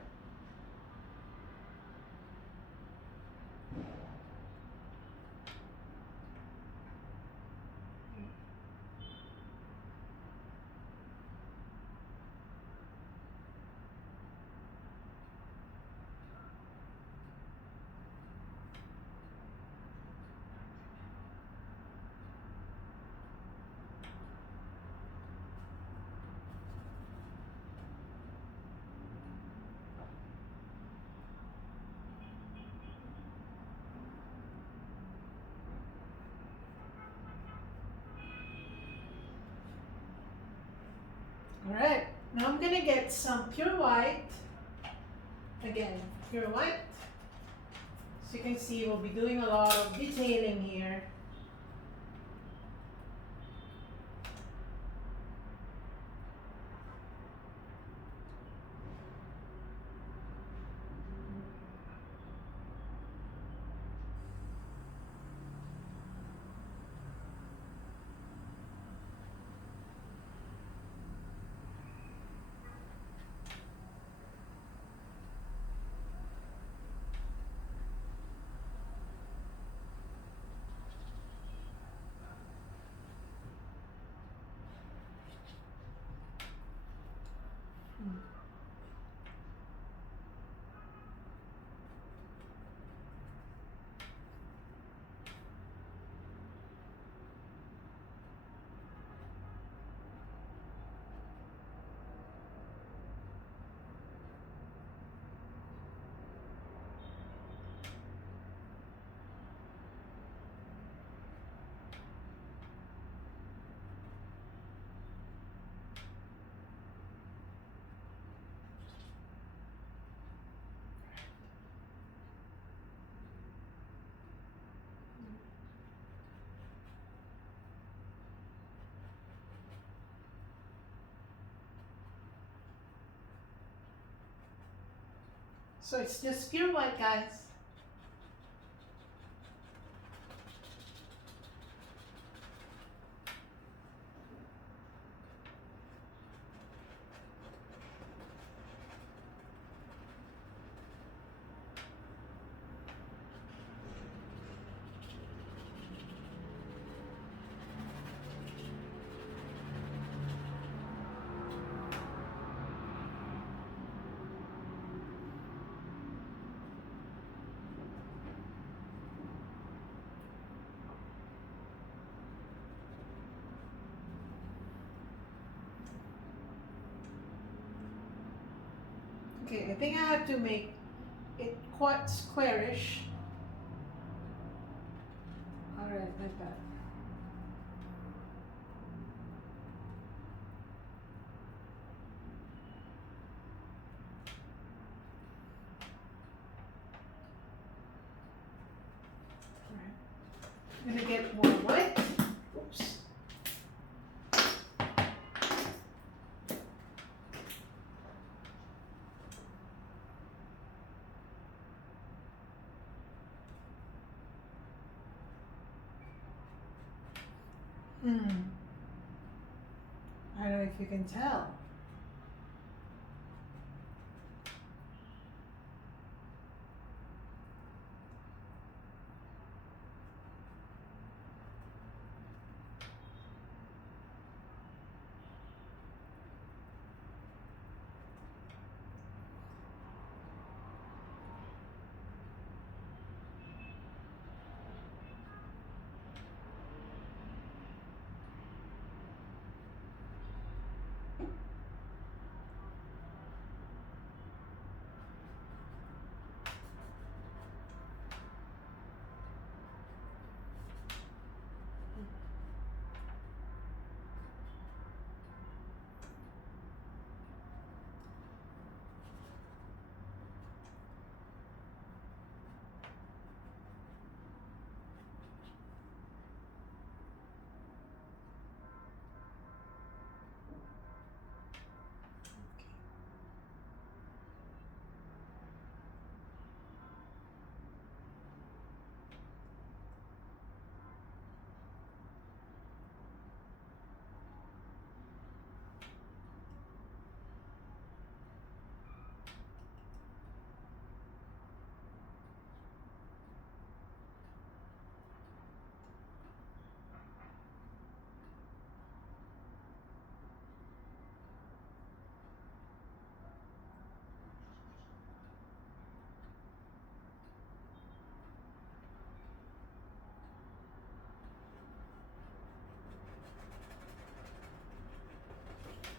All right, now I'm gonna get some pure white. Again, pure white. So you can see we'll be doing a lot of detailing here. So it's just pure white, guys. Okay, I think I have to make it quite squarish. Alright, like that. Alright. I'm gonna get more white. Oops. I don't know if you can tell.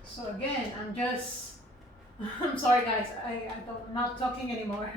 So again, I'm sorry guys, I'm not talking anymore.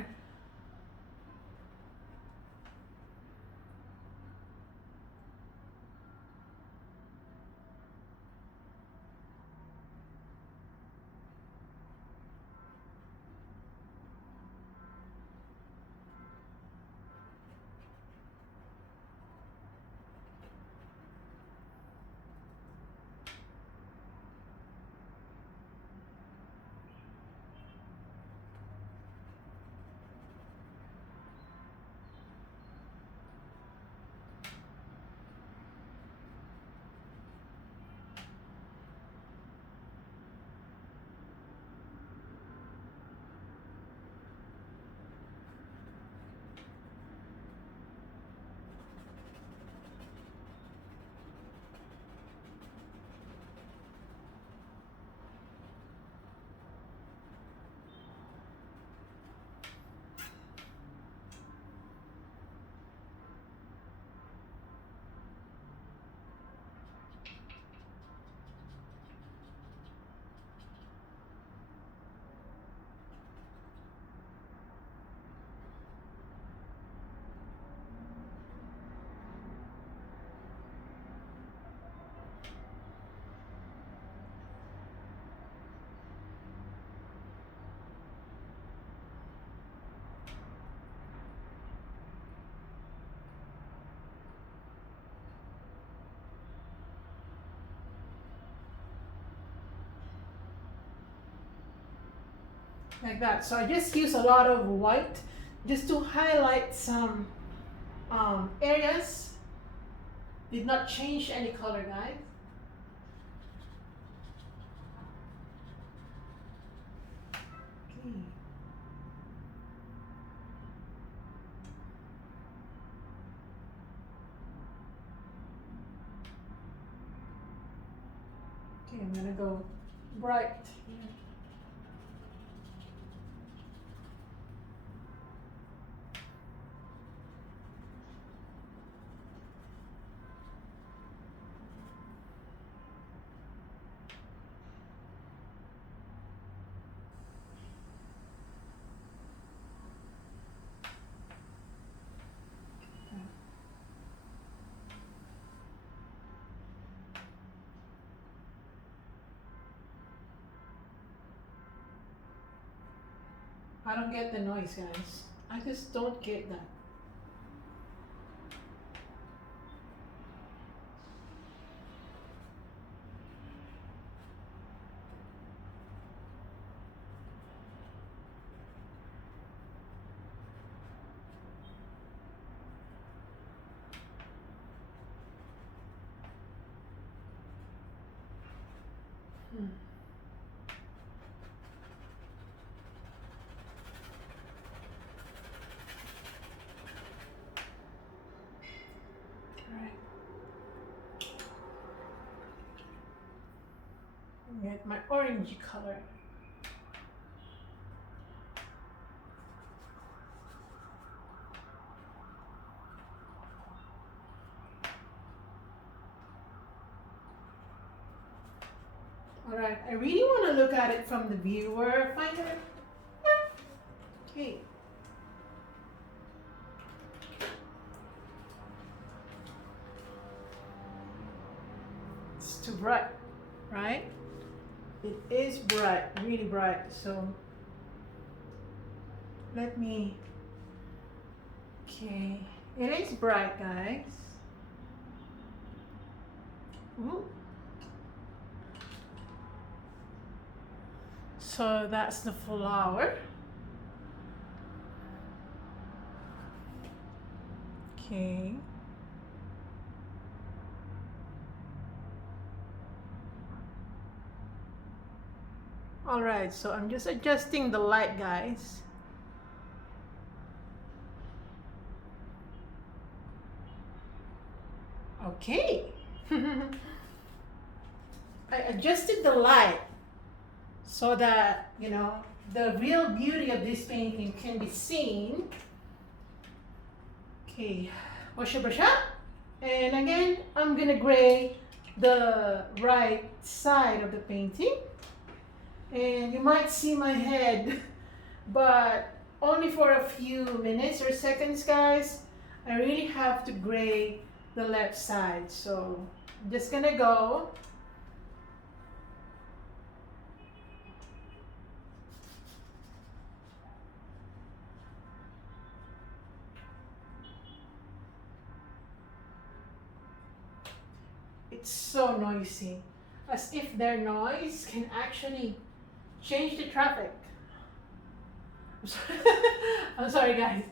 Like that. So I just use a lot of white just to highlight some areas. Did not change any color, guys. Okay. Okay, I'm gonna go bright here. I don't get the noise, guys. I just don't get that. Hmm. Alright. Get my orangey color. Alright, I really want to look at it from the viewer finder. Okay. It's too bright, right? It is bright, really bright. So let me, okay. It is bright, guys. Ooh. So that's the flower. Okay. All right, so I'm just adjusting the light, guys. Okay. I adjusted the light so that, you know, the real beauty of this painting can be seen. Okay, wash your brush up. And again, I'm gonna gray the right side of the painting. And you might see my head, but only for a few minutes or seconds, guys. I really have to gray the left side. So I'm just gonna go. It's so noisy, as if their noise can actually change the traffic. I'm sorry, guys.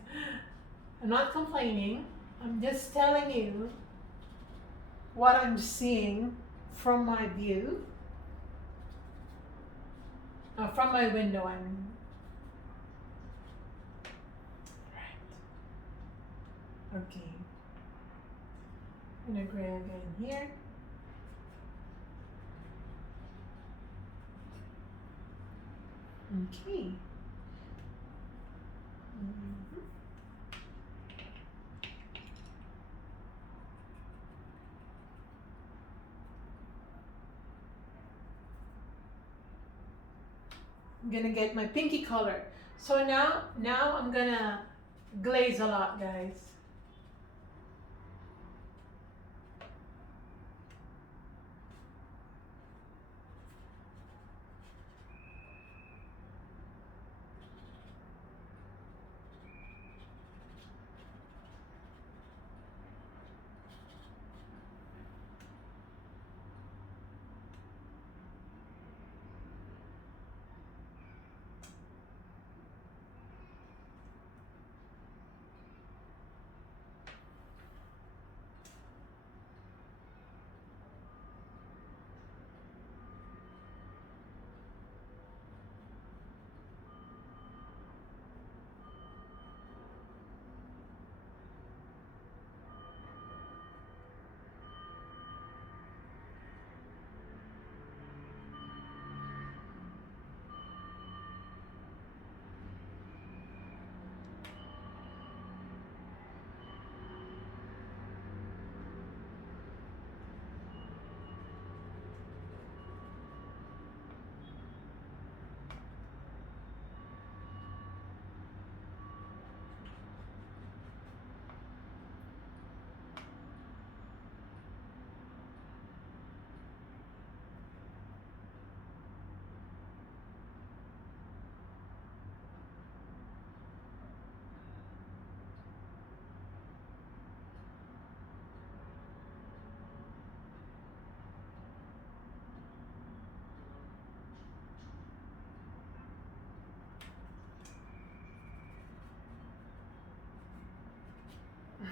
I'm not complaining. I'm just telling you what I'm seeing from my view. From my window, I mean. Right. Okay. I'm gonna gray again here. Okay. I'm gonna get my pinky color. So now I'm gonna glaze a lot, guys.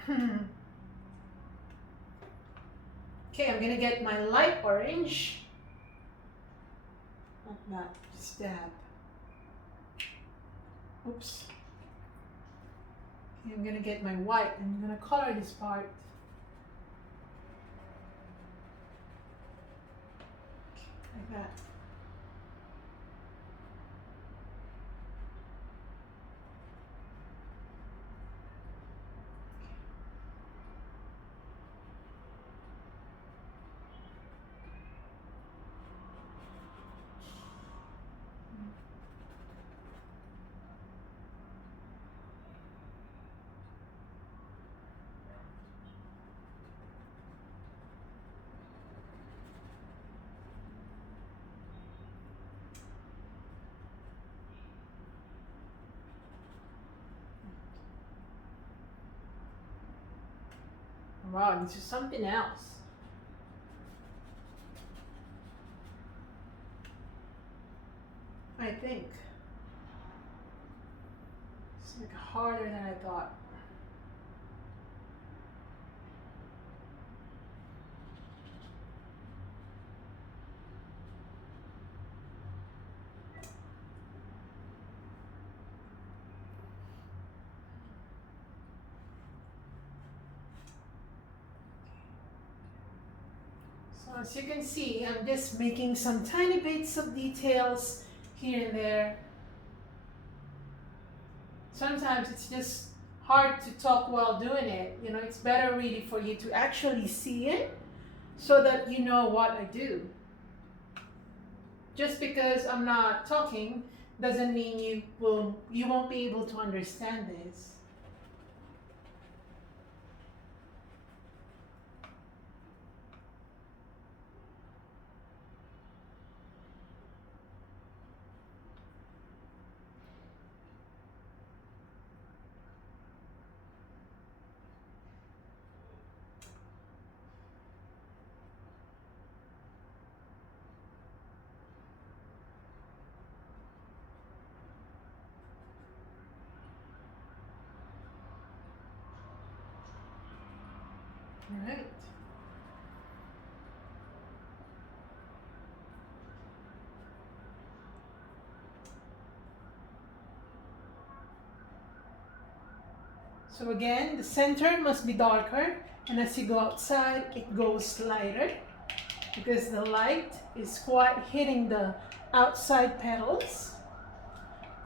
Okay, I'm gonna get my light orange. Like that, just dab. Oops. Okay, I'm gonna get my white and I'm gonna color this part. Like that. Wow, this is something else. I think. It's like harder than I thought. So as you can see, I'm just making some tiny bits of details here and there. Sometimes it's just hard to talk while doing it. You know, it's better really for you to actually see it so that you know what I do. Just because I'm not talking doesn't mean you won't be able to understand this. All right. So again, the center must be darker, and as you go outside, it goes lighter because the light is quite hitting the outside petals.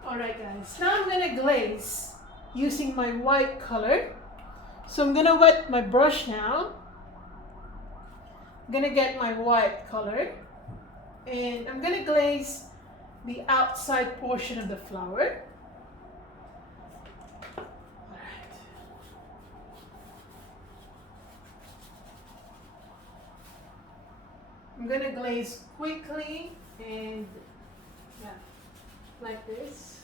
Alright guys, now I'm gonna glaze using my white color. So I'm gonna wet my brush now. I'm gonna get my white color and I'm gonna glaze the outside portion of the flower. Alright. I'm gonna glaze quickly and yeah, like this.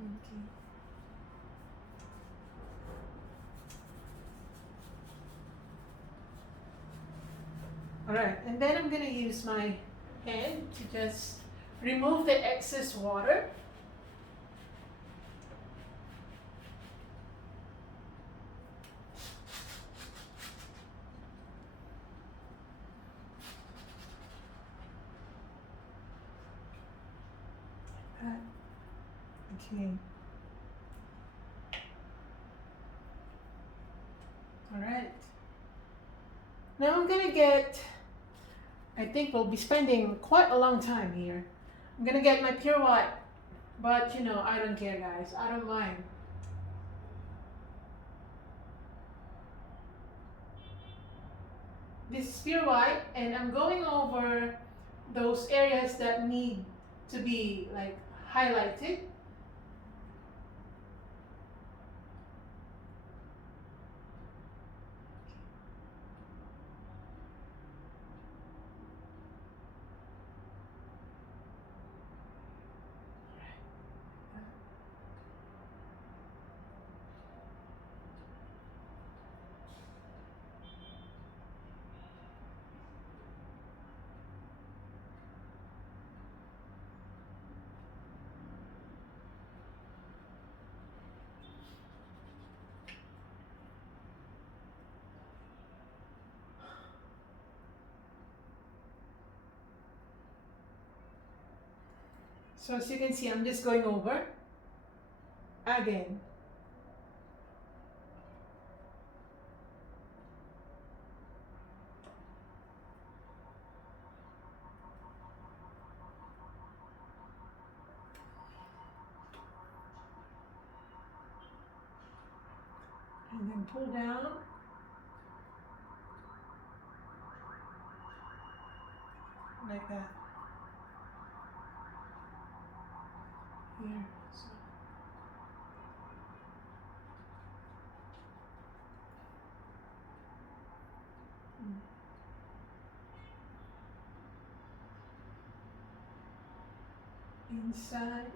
Okay. Alright, and then I'm gonna use my hand to just remove the excess water. Okay. Alright. Now I'm gonna get, I think we'll be spending quite a long time here. I'm gonna get my pure white, but you know, I don't care guys, I don't mind. This is pure white and I'm going over those areas that need to be like highlighted. So as you can see, I'm just going over again. And then pull down. Like that. Here. So. Inside.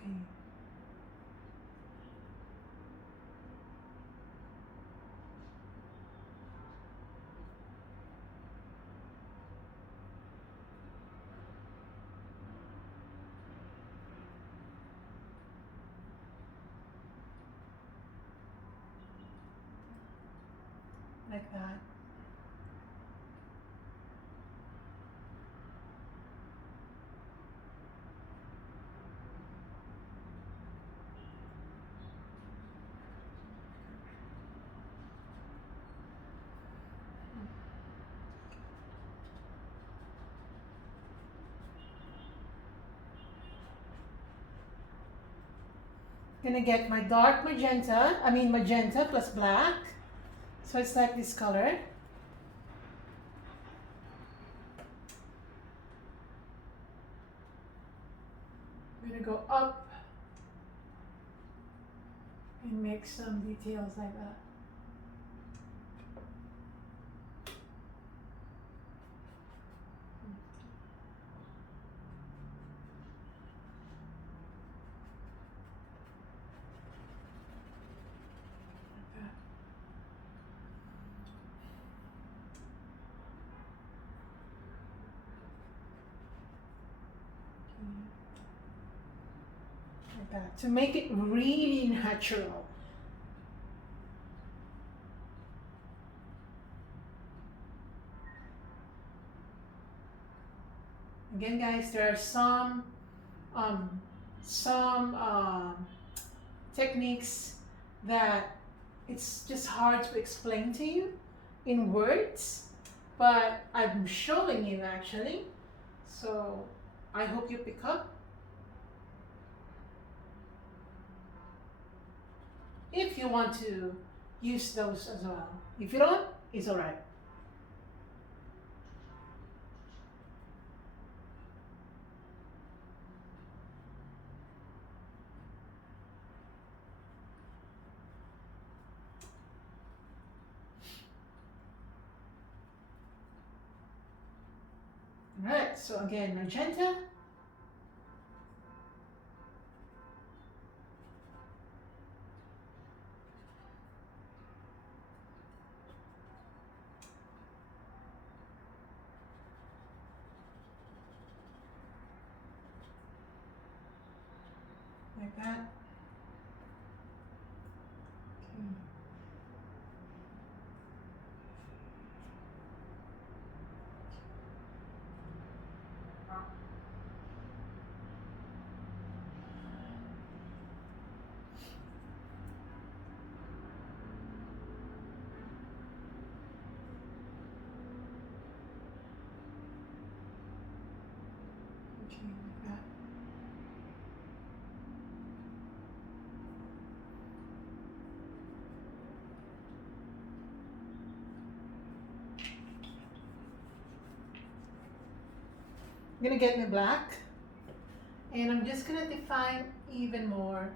Okay. Like that. Gonna get my dark magenta, magenta plus black. So it's like this color. I'm gonna go up and make some details like that. Like that, to make it really natural. Again, guys, there are some techniques that it's just hard to explain to you in words, but I'm showing you actually. So I hope you pick up. If you want to use those as well. If you don't, it's alright. Alright, so again, magenta. Like that. Okay, like that. I'm gonna get my black, and I'm just gonna define even more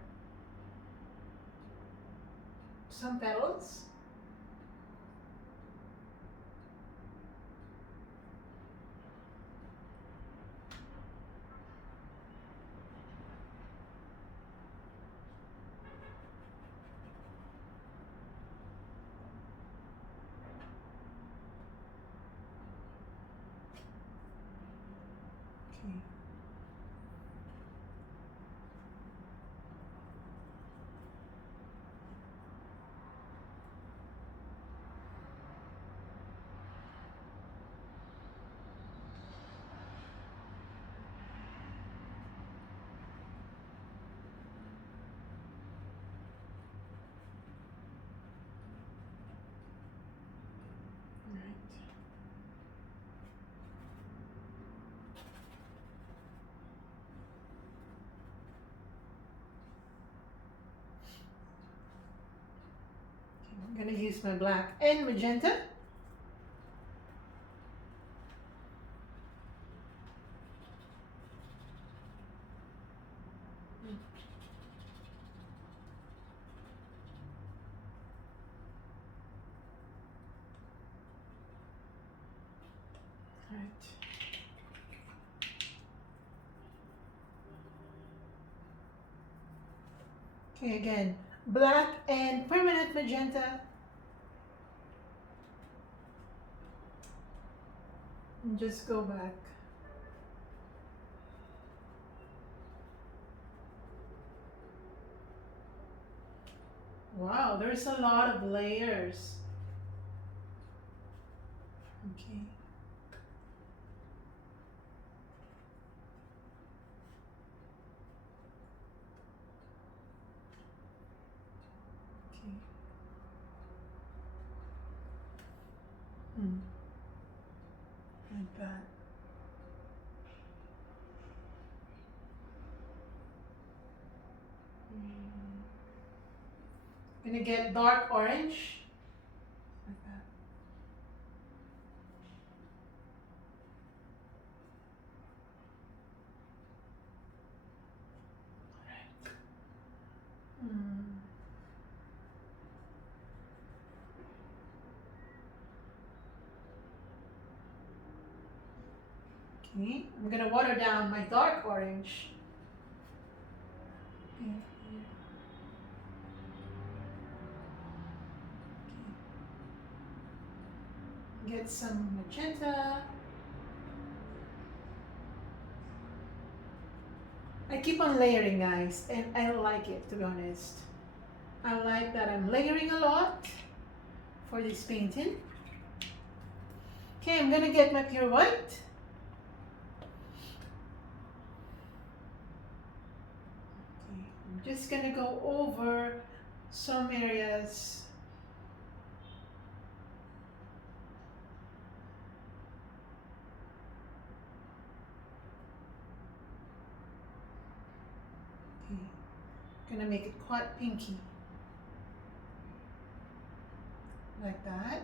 some petals. Okay. I'm gonna use my black and magenta. Right. Okay, again, black and permanent magenta. And just go back. Wow, there's a lot of layers. Okay. Okay. Like that. Gonna get dark orange. Like that. Okay, I'm gonna water down my dark orange. Okay. Get some magenta. I keep on layering, guys, and I like it, to be honest. I like that I'm layering a lot for this painting. Okay, I'm gonna get my pure white. Okay, I'm just gonna go over some areas. Gonna make it quite pinky, like that.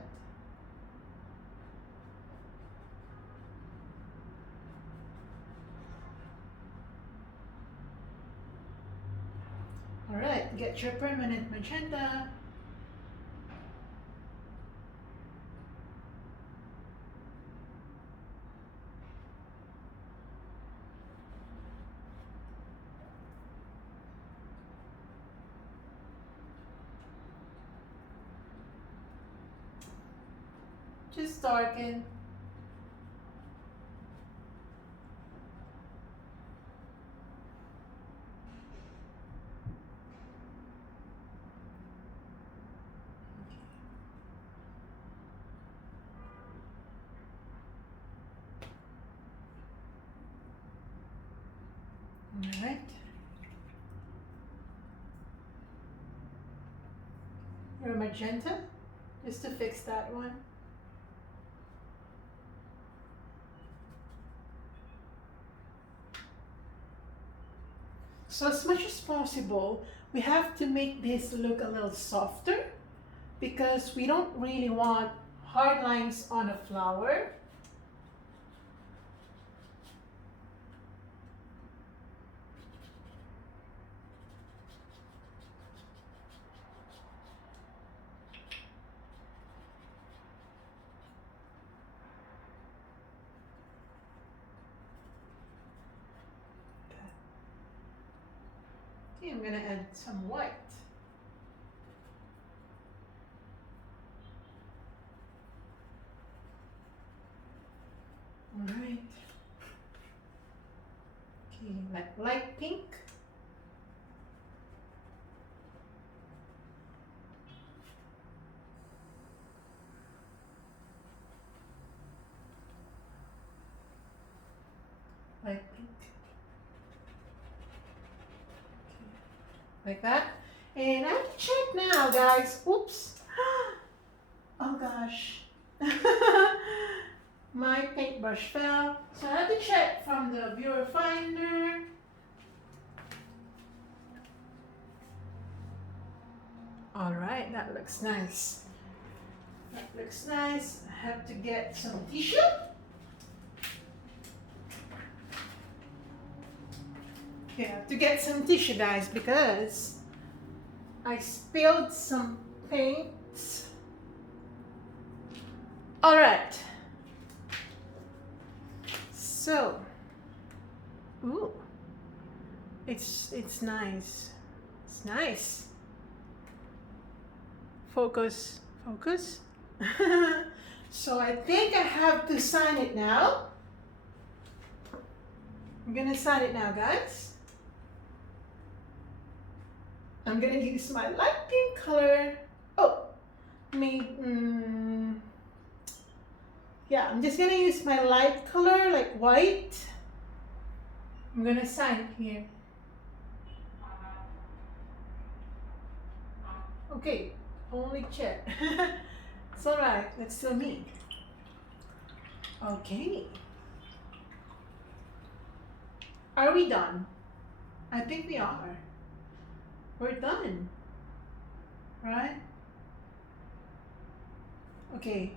All right, get your permanent magenta. Just darken. All right. Your magenta, just to fix that one. So as much as possible, we have to make this look a little softer because we don't really want hard lines on a flower. Okay, I'm gonna add some white. All right. Okay, like light pink. Light pink. Okay. Like that. And I have to check now, guys. Oops. Oh gosh. My paintbrush fell. So I have to check from the viewer finder. All right, that looks nice. That looks nice. I have to get some tissue. Okay, I have to get some tissue, guys, because I spilled some paints. All right. So, ooh, it's nice. It's nice. Focus, focus. So I think I have to sign it now. I'm gonna sign it now, guys. I'm gonna use my light pink color. Oh, yeah, I'm just gonna use my light color, like white. I'm gonna sign it here. Okay, only check. It's alright, that's still me. Okay. Are we done? I think we are. We're done. Right? Okay.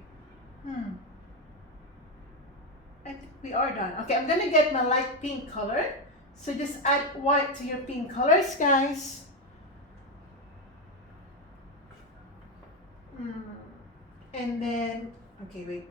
I think we are done. Okay, I'm gonna get my light pink color. So just add white to your pink colors, guys. And then, okay, wait.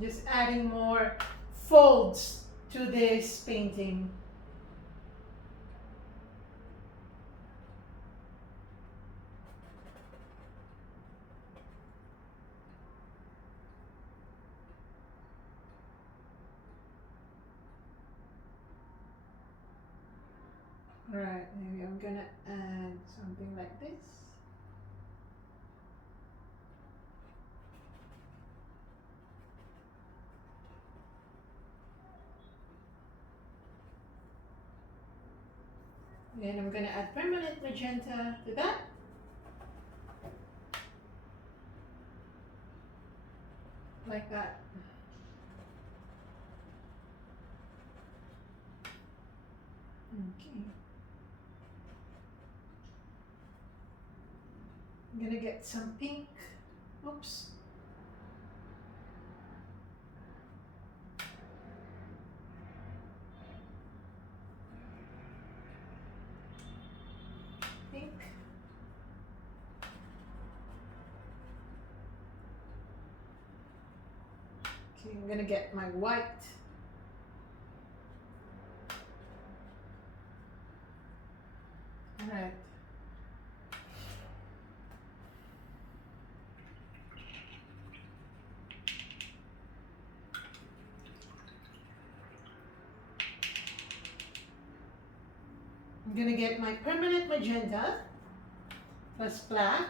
Just adding more folds to this painting. Alright, maybe I'm gonna add something like this. Then I'm gonna add permanent magenta to that. Like that. Okay. I'm gonna get some pink. Oops. Pink. Okay, I'm gonna get my white. Alright. I'm gonna get my permanent magenta plus black.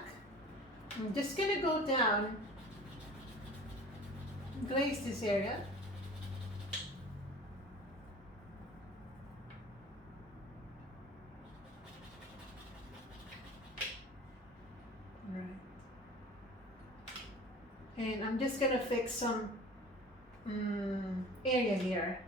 I'm just gonna go down, glaze this area. Right. And I'm just gonna fix some area here.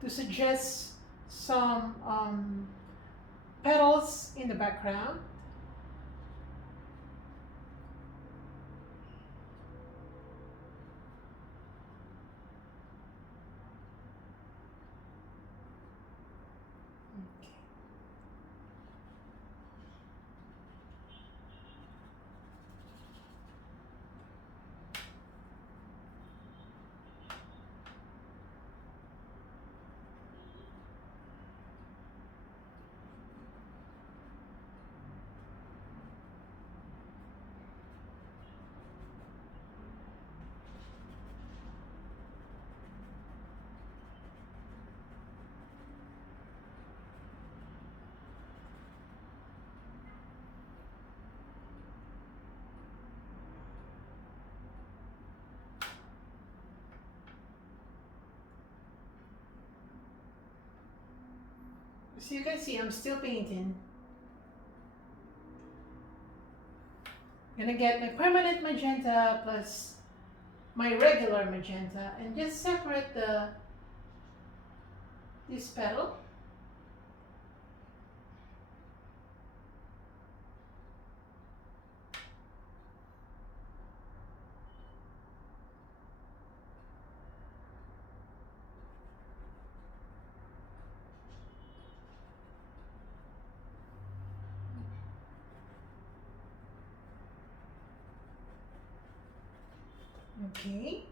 To suggest some petals in the background. Okay. So you can see I'm still painting. Gonna get my permanent magenta plus my regular magenta and just separate this petal. Okay.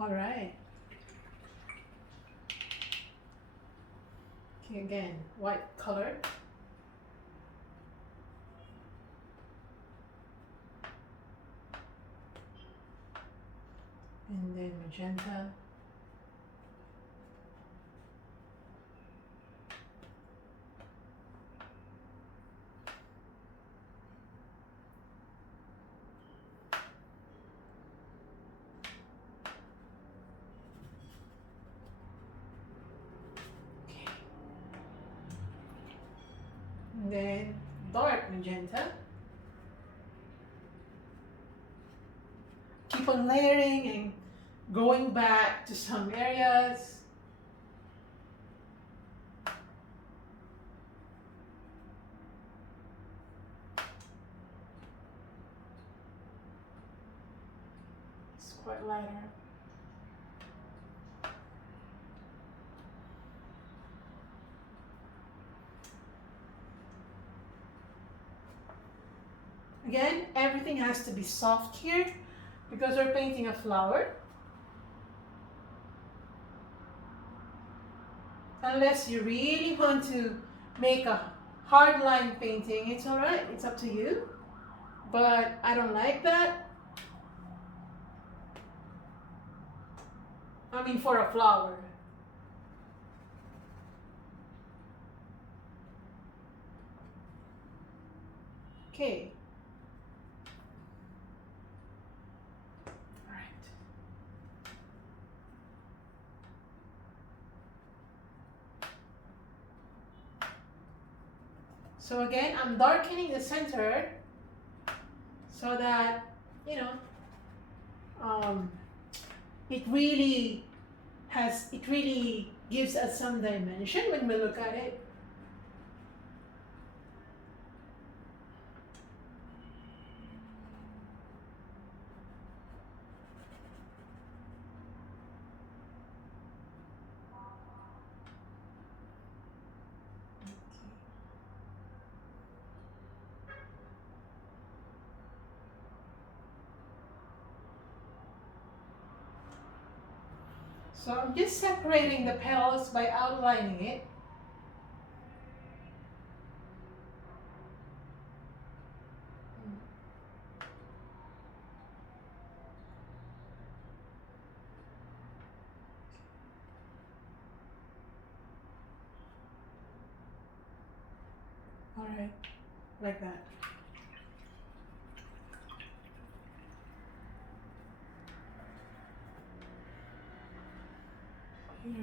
All right. Okay, again, white color. And then magenta. And then dark magenta. Keep on layering and going back to some areas. It's quite lighter. Again, everything has to be soft here because we're painting a flower. Unless you really want to make a hard line painting, it's alright, it's up to you. But I don't like that. I mean, for a flower. Okay. So again, I'm darkening the center so that, you know, it really gives us some dimension when we look at it. So I'm just separating the petals by outlining it. All right, like that. Here.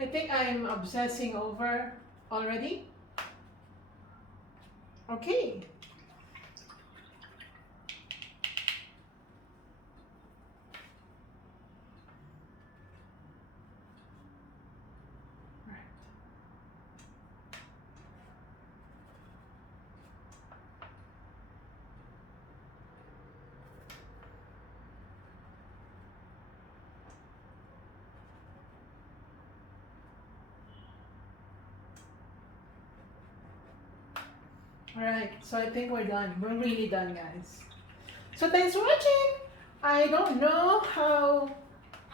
I think I'm obsessing over already. Okay. Alright, so I think we're done. We're really done, guys. So thanks for watching. I don't know how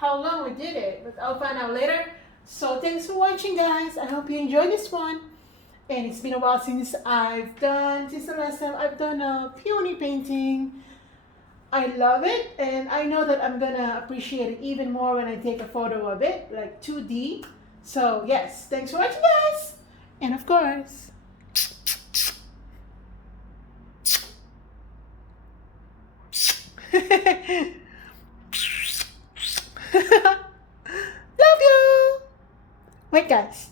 long we did it, but I'll find out later. So thanks for watching, guys. I hope you enjoyed this one. And it's been a while since the last time I've done a peony painting. I love it, and I know that I'm gonna appreciate it even more when I take a photo of it, like 2D. So yes, thanks for watching, guys. And of course, love you. Wait, guys.